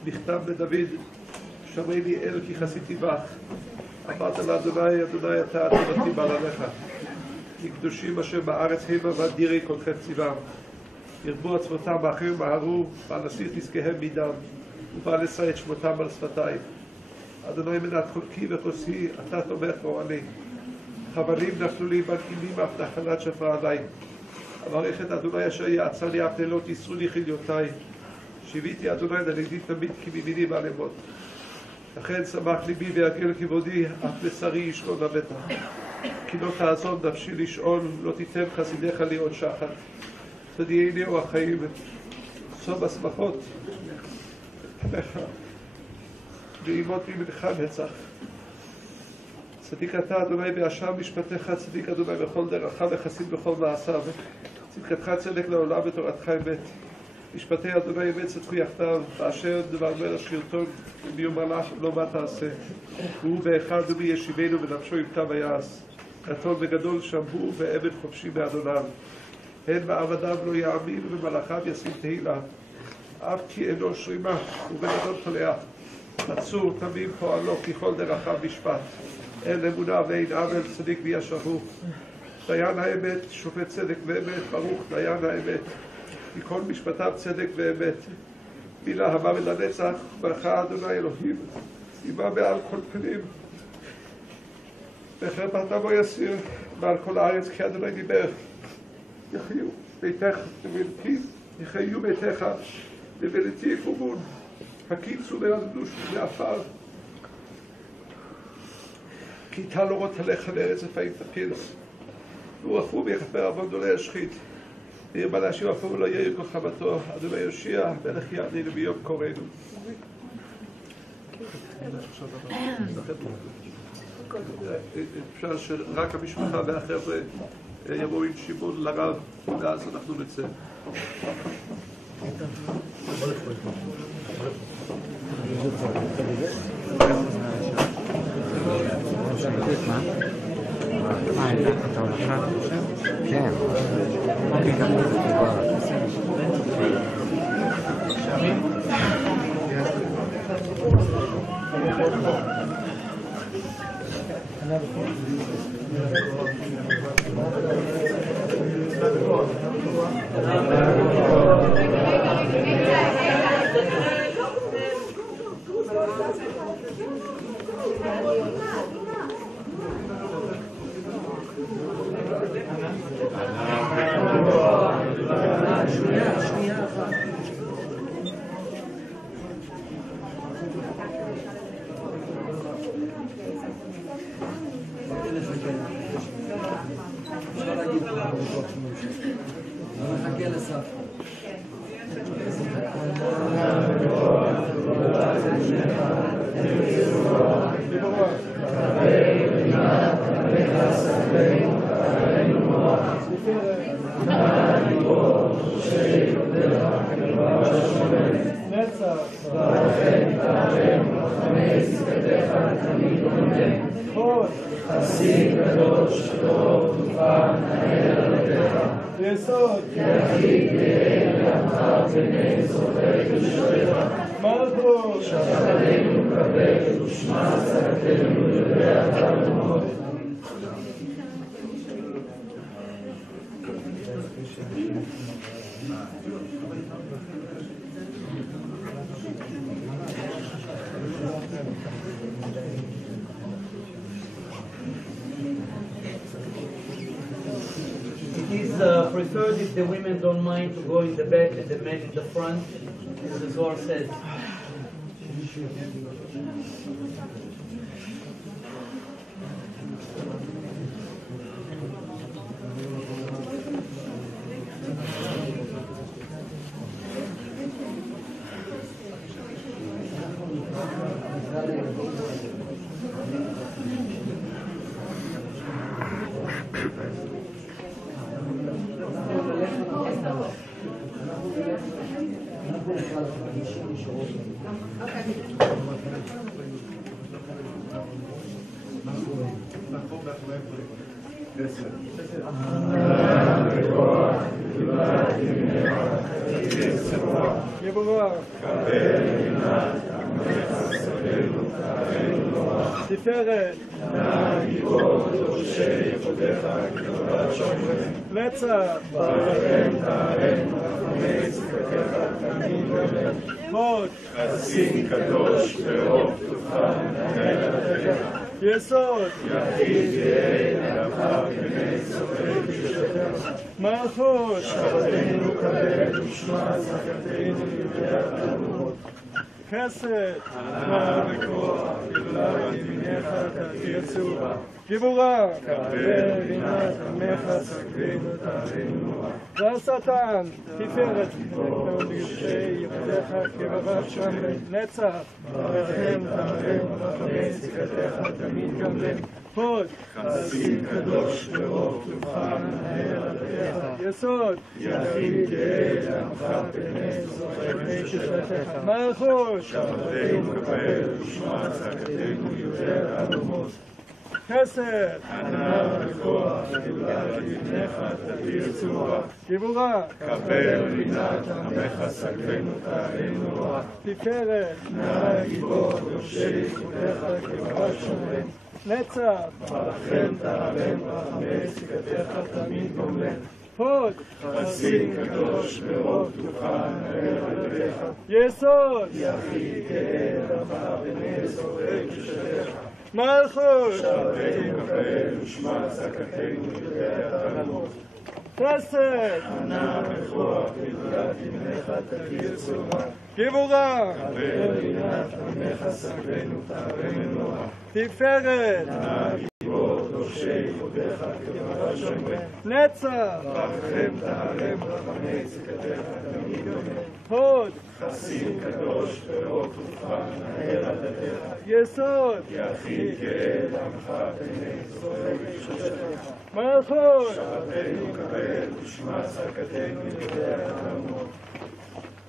נכתב בדוד, שמרי לי אל כי חסיתי בך. אמרת לאדוני, אדוני אתה תורתי בעלניך. כי קדושים אשר בארץ המה ואדירי כל חפציבם. ירבו עצמותם האחרים מהרו, ועל נסיר תזכיהם מידם, ובעל נשא את שמותם על שפתיים. אדוני מנת חולקי וחוסי, אתה תומך רועני. חבלים נפלו לי מנעימים אף נחלת שפרה עלי. אברך את אדוני אשר יעצה לי אף לילות יסרו לי חיליותיי. שיביתי אדוני נגדי תמיד כי ממינים עלמות. לכן שמח ליבי ויגל כבודי, אף בשרי ישכון לבטח. כי לא תעזוב נפשי לשאול, לא תיתן חסידיך לראות שחת. תודיעני אור החיים, סוף השמחות, עליך, ואימות ממנך נצח. צדיק אתה אדוני וישר משפטיך, צדיק אדוני בכל דרכיו וחסיד בכל מעשיו. צדקתך צדק לעולם ותורתך אמת. משפטי אדוני אמת צדקו יחדיו, באשר דבר מלך שרטון ומיום מלאך לא מה תעשה. והוא באחד ומי ישיבנו ונפשו עם כתב היעש. קטון וגדול שם הוא ועבד חופשי מאדוניו. הן מעבדיו לא יאמין ומלאכיו ישים תהילה. אף כי אינו שרימה ובן אדם תולע. עצור תמים פועלו ככל דרכיו משפט. אין אמונה ואין עוול צדיק וישר הוא. דיין האמת, שופט צדק ואמת, ברוך דיין האמת. מכל משפטיו צדק ואמת. מילה המוות לנצח, ברכה אדוני אלוהים, עמה מעל כל פנים. בחרפתם לא יסיר, מעל כל הארץ כי אדוני דיבר. יחיו ביתך ובלתי, יחיו ביתך ובלתי יקומון. הקיצו וירדו שוב לעפר. כי איתה לא רות עליך לארץ אפיים תפיל. ורחמו ויכפר עוון לא ישחית. וירבה להשיב אף ולא יאיר כל חמתו. אדוני יושיע מלך יעדינו ביום קורנו. אפשר שרק המשפחה והחבר'ה יבואו עם שימון לרב, ואז אנחנו נצא. כן. Preferred if the women don't mind to go in the back and the men in the front, as the Zohar says. תפארת, נצח, כבוד, חסין קדוש ואור פתוחה יסוד, יחיד יהיה נפח בני סופר בשבתך מלכות, שבתנו כבד ושמע זכתנו יודע תלמוד חסד, ענה וכוח, גדולה ימיניך תרצו בה. גיבורה, קבל בינת עמך סגרנו תארנו בה. והשטן, תפארת, נתנו ביושי יחדיך כבבת שמן, נצח, ברכם תארם וחמי צדקתך תמיד גמלם. הוד, חסיד קדוש ברוב טובך נאה עליך, יסוד, יחיד גאה עמך בנס זוכר שפתך, מלכות, שבתנו קבל ושמע צעקתנו יודע עלומות, חסד, ענה וכוח, גאולת לבניך תדיר צורה, גיבורה, קבל רינת עמך סגלנו תעלנו רע, תפארת, נא גיבור יורשי ייחודך כברת שומרים, נצח, מלאכם תעלם רחמי צדקתך תמיד גומלם, הוד, חסיד קדוש ברוב טובך נאה עליך, יסוד, יחיד גאה עמך בנס זוכר כשפתך, מלכות, שבתנו קבל ושמע צעקתנו יודע עלומות, חסד, ענה וכוח, גאולת לבניך תדיר צורה, גיבורה, קבל רינת עמך סגלנו תעלנו רע, תפארת, נא גיבור יורשי ייחודך כברת שומרים, נצח, ברכם תעלם רחמי צדקתך תמיד גומלם, הוד, חסיד קדוש ברוב טובך נאה עליך, יסוד, יחיד גאה עמך בנס זוכר כשפתך, מלכות, שבתנו קבל ושמע צעקתנו יודע עלומות,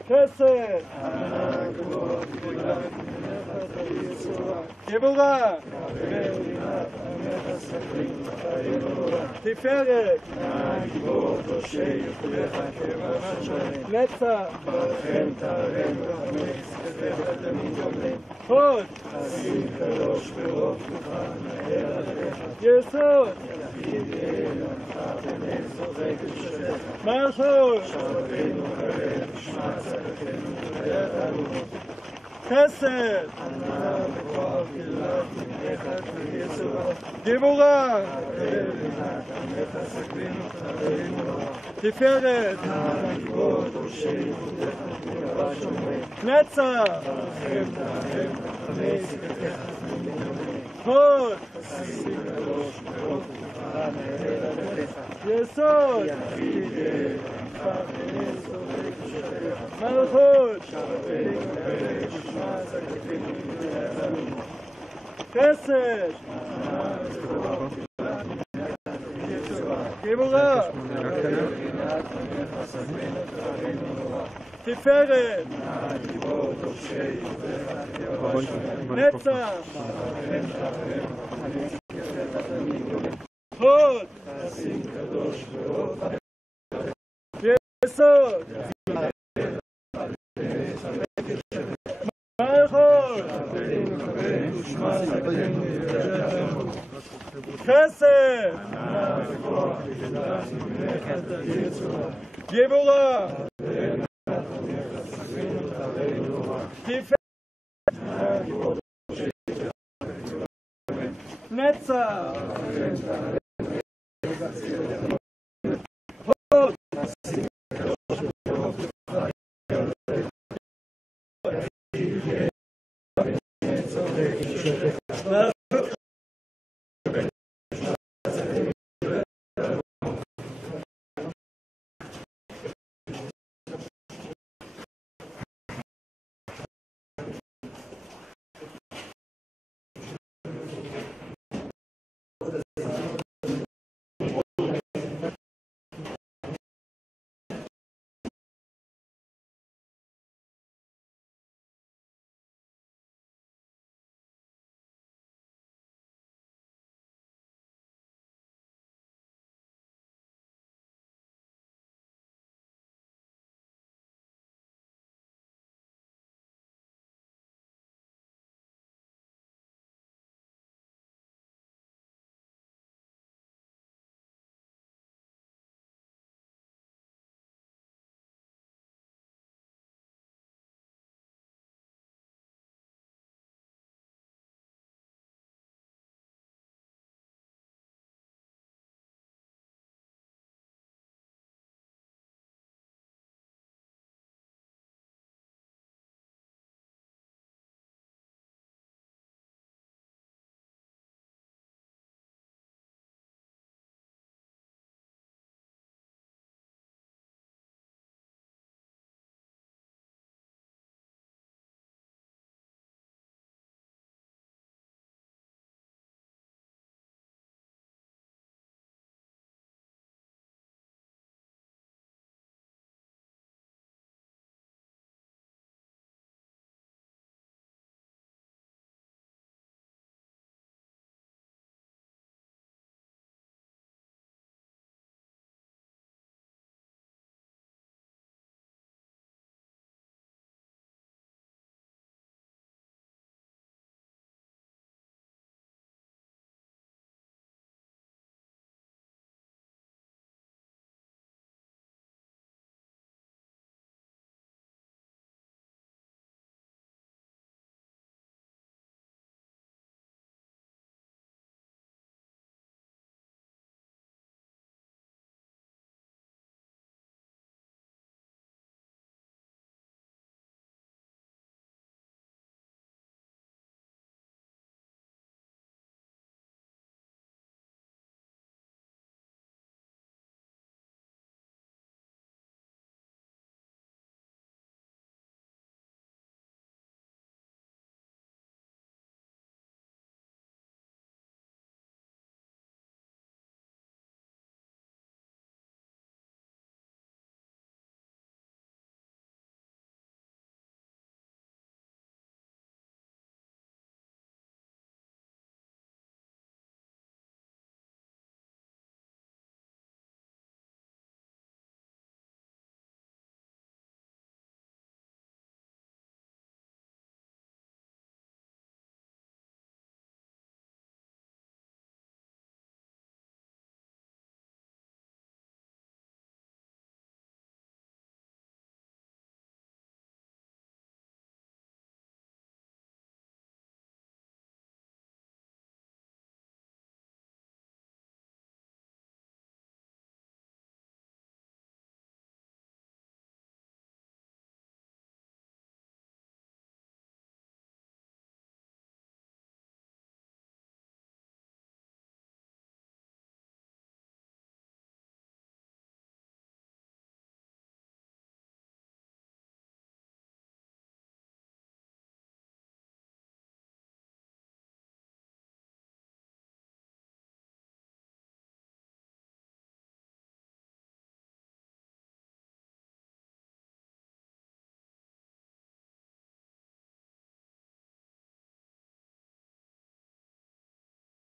חסד, ענה וכוח, גאולת לבניך תדיר צורה, גיבורה, קבל רינת עמך סגלנו תעלנו רע, תפארת, נא גיבור יורשי ייחודך כברת שומרים, נצח, ברכם תעלם רחמי צדקתך תמיד גומלם, הוד, חסיד קדוש ברוב טובך נאה עליך, יסוד, יחיד גאה עמך בנס זוכר כשפתך, מלכות, שבתנו קבל ושמע צעקתנו יודע עלומות, חסד, ענה וכוח, גאולת לבניך תדיר צורה, גיבורה, קבל רינת עמך סגלנו תעלנו רע, תפארת, נא גיבור יורשי ייחודך כברת שומרים, נצח, ברכם תעלם רחמי צדקתך תמיד גומלם, הוד, חסיד קדוש ברוב טובך נאה עליך, יסוד, יחיד גאה עמך בנס זוכר כשפתך, מלכות, שבתנו קבל ושמע צעקתנו יודע עלומות, חסד, ענה וכוח, גאולת לבניך תדיר צורה, גיבורה, קבל רינת עמך סגלנו תעלנו רע, תפארת, נא גיבור יורשי ייחודך כברת שומרים, נצח, ברכם תעלם רחמי צדקתך תמיד גומלם, הוד, חסיד קדוש ברוב יסוד, מלכות, שבתנו קבל ושמע צעקתנו יודע עלומות, חסד, ענה וכוח, גאולת לבניך תדיר צורה, גיבורה, קבל רינת עמך סגלנו תעלנו רע, תפארת, נא גיבור יורשי ייחודך כברת שומרים, נצח, ברכם תעלם הוד, חסיד קדוש ברוב טובך נאה עליך, יסוד, יחיד גאה עמך בנס זוכר כשפתך,